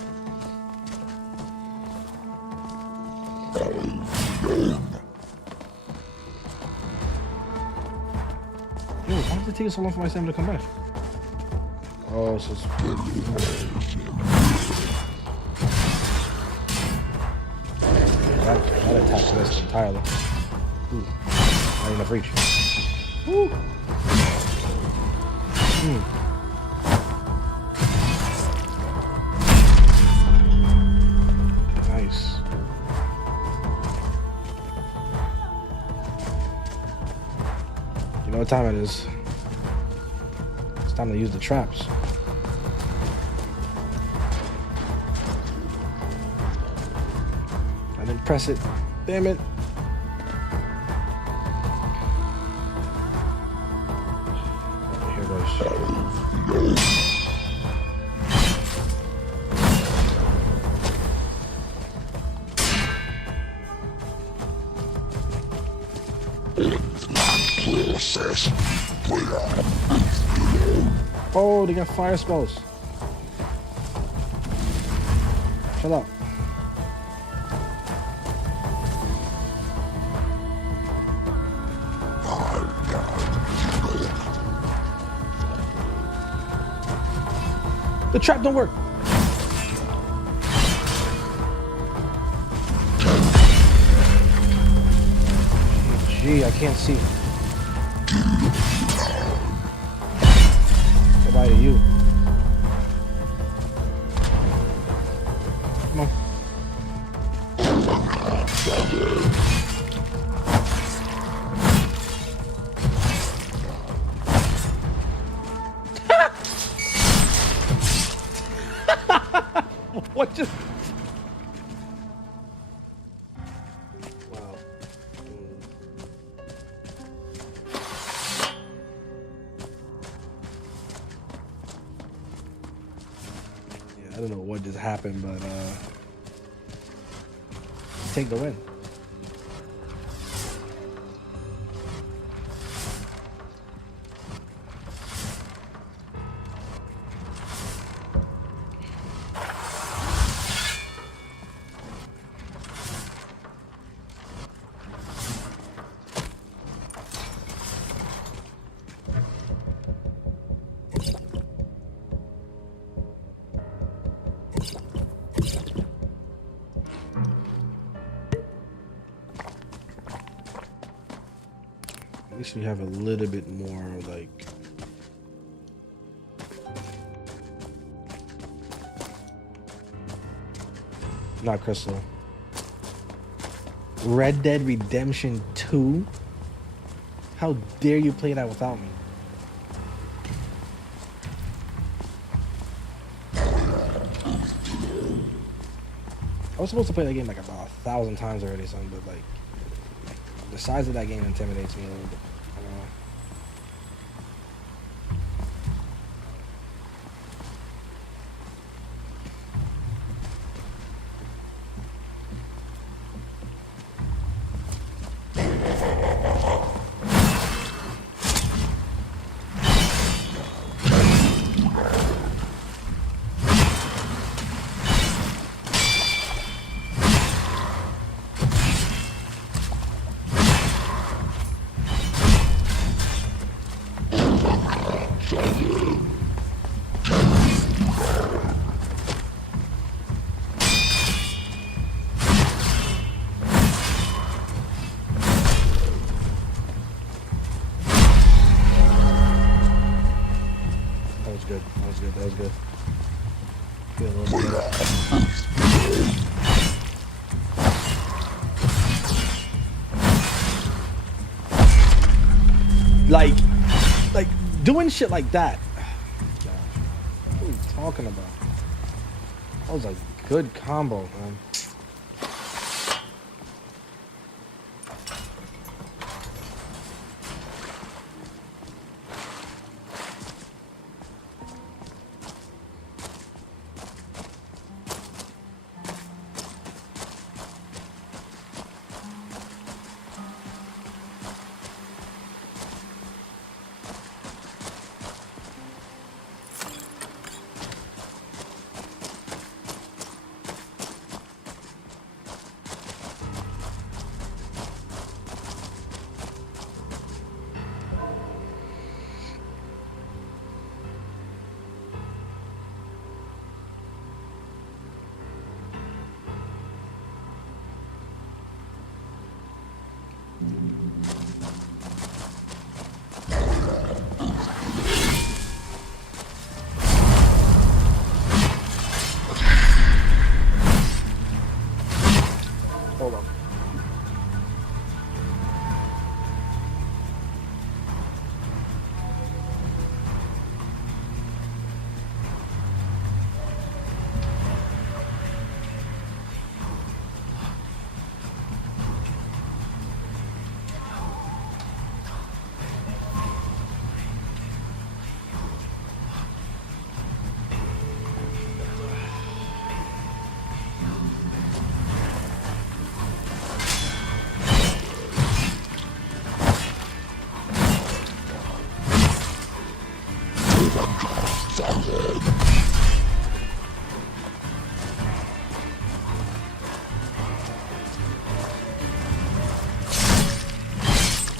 Yo, why does it take so long for my stamina to come back? Oh, it's just... That attack missed entirely. Ooh, not enough reach. Woo! Nice. You know what time it is? It's time to use the traps. I didn't press it. Damn it. Here goes. Oh, they got fire spells. Shut up. The trap don't work. Gee, I can't see. Goodbye to you. Come on. What just... Wow. Yeah, I don't know what just happened, but take the win. At least we have a little bit more, like... Not Crystal. Red Dead Redemption 2? How dare you play that without me? I was supposed to play that game like about 1,000 times already, son, but like... The size of that game intimidates me a little bit. I don't know. That was good. Feel a little bit like doing shit like that. What are you talking about? That was a good combo, man.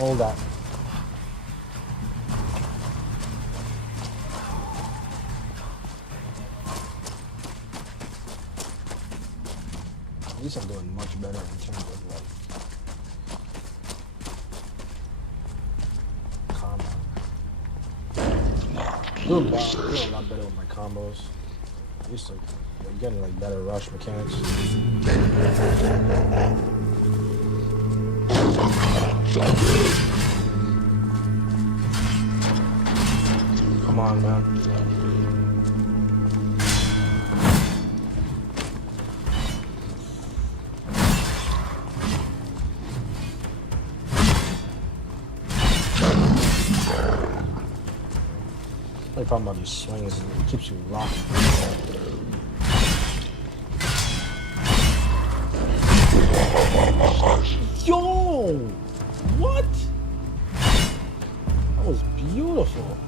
Hold that. At least I'm doing much better in terms of like combat. Doing a lot better with my combos. I used to getting like better rush mechanics. Come on, man. The problem about these swings is it keeps you locked. Yo! What? That was beautiful.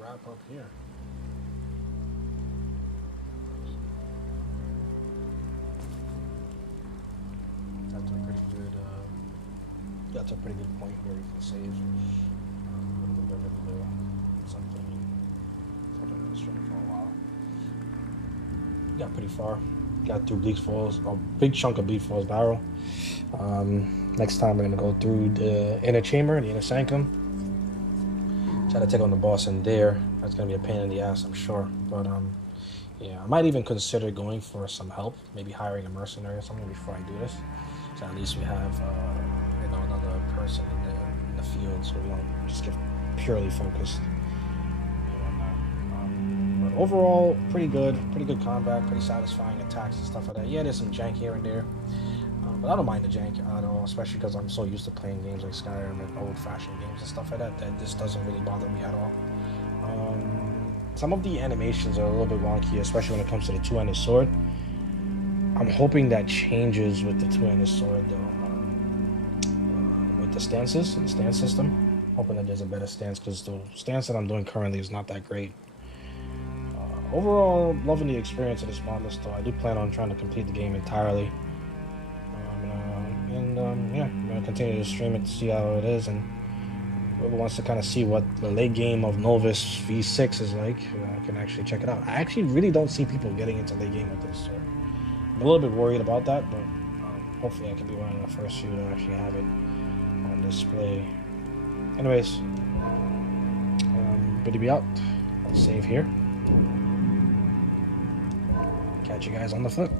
Wrap up here. Got to a pretty good point where we can save. Something that's running for a while. Got pretty far. Got through Bleak Falls, a big chunk of Bleak Falls Barrow. Next time we're gonna go through the inner chamber, the inner sanctum. Try to take on the boss in there. That's gonna be a pain in the ass, I'm sure. But yeah, I might even consider going for some help, maybe hiring a mercenary or something before I do this. So at least we have another person in the field, so we don't just get purely focused. But overall, pretty good combat, pretty satisfying attacks and stuff like that. Yeah, there's some jank here and there. But I don't mind the jank at all, especially because I'm so used to playing games like Skyrim and old-fashioned games and stuff like that, that this doesn't really bother me at all. Some of the animations are a little bit wonky, especially when it comes to the two-handed sword. I'm hoping that changes with the two-handed sword, though. With the stance system. Hoping that there's a better stance, because the stance that I'm doing currently is not that great. Overall, loving the experience of this Modlist, though. I do plan on trying to complete the game entirely. Yeah, I'm gonna continue to stream it to see how it is, and whoever wants to kind of see what the late game of Novus V6 is like, can actually check it out. I actually really don't see people getting into late game with this, so I'm a little bit worried about that, but hopefully I can be one of the first few to actually have it on display. Anyways, good to be out. I'll save here. Catch you guys on the foot.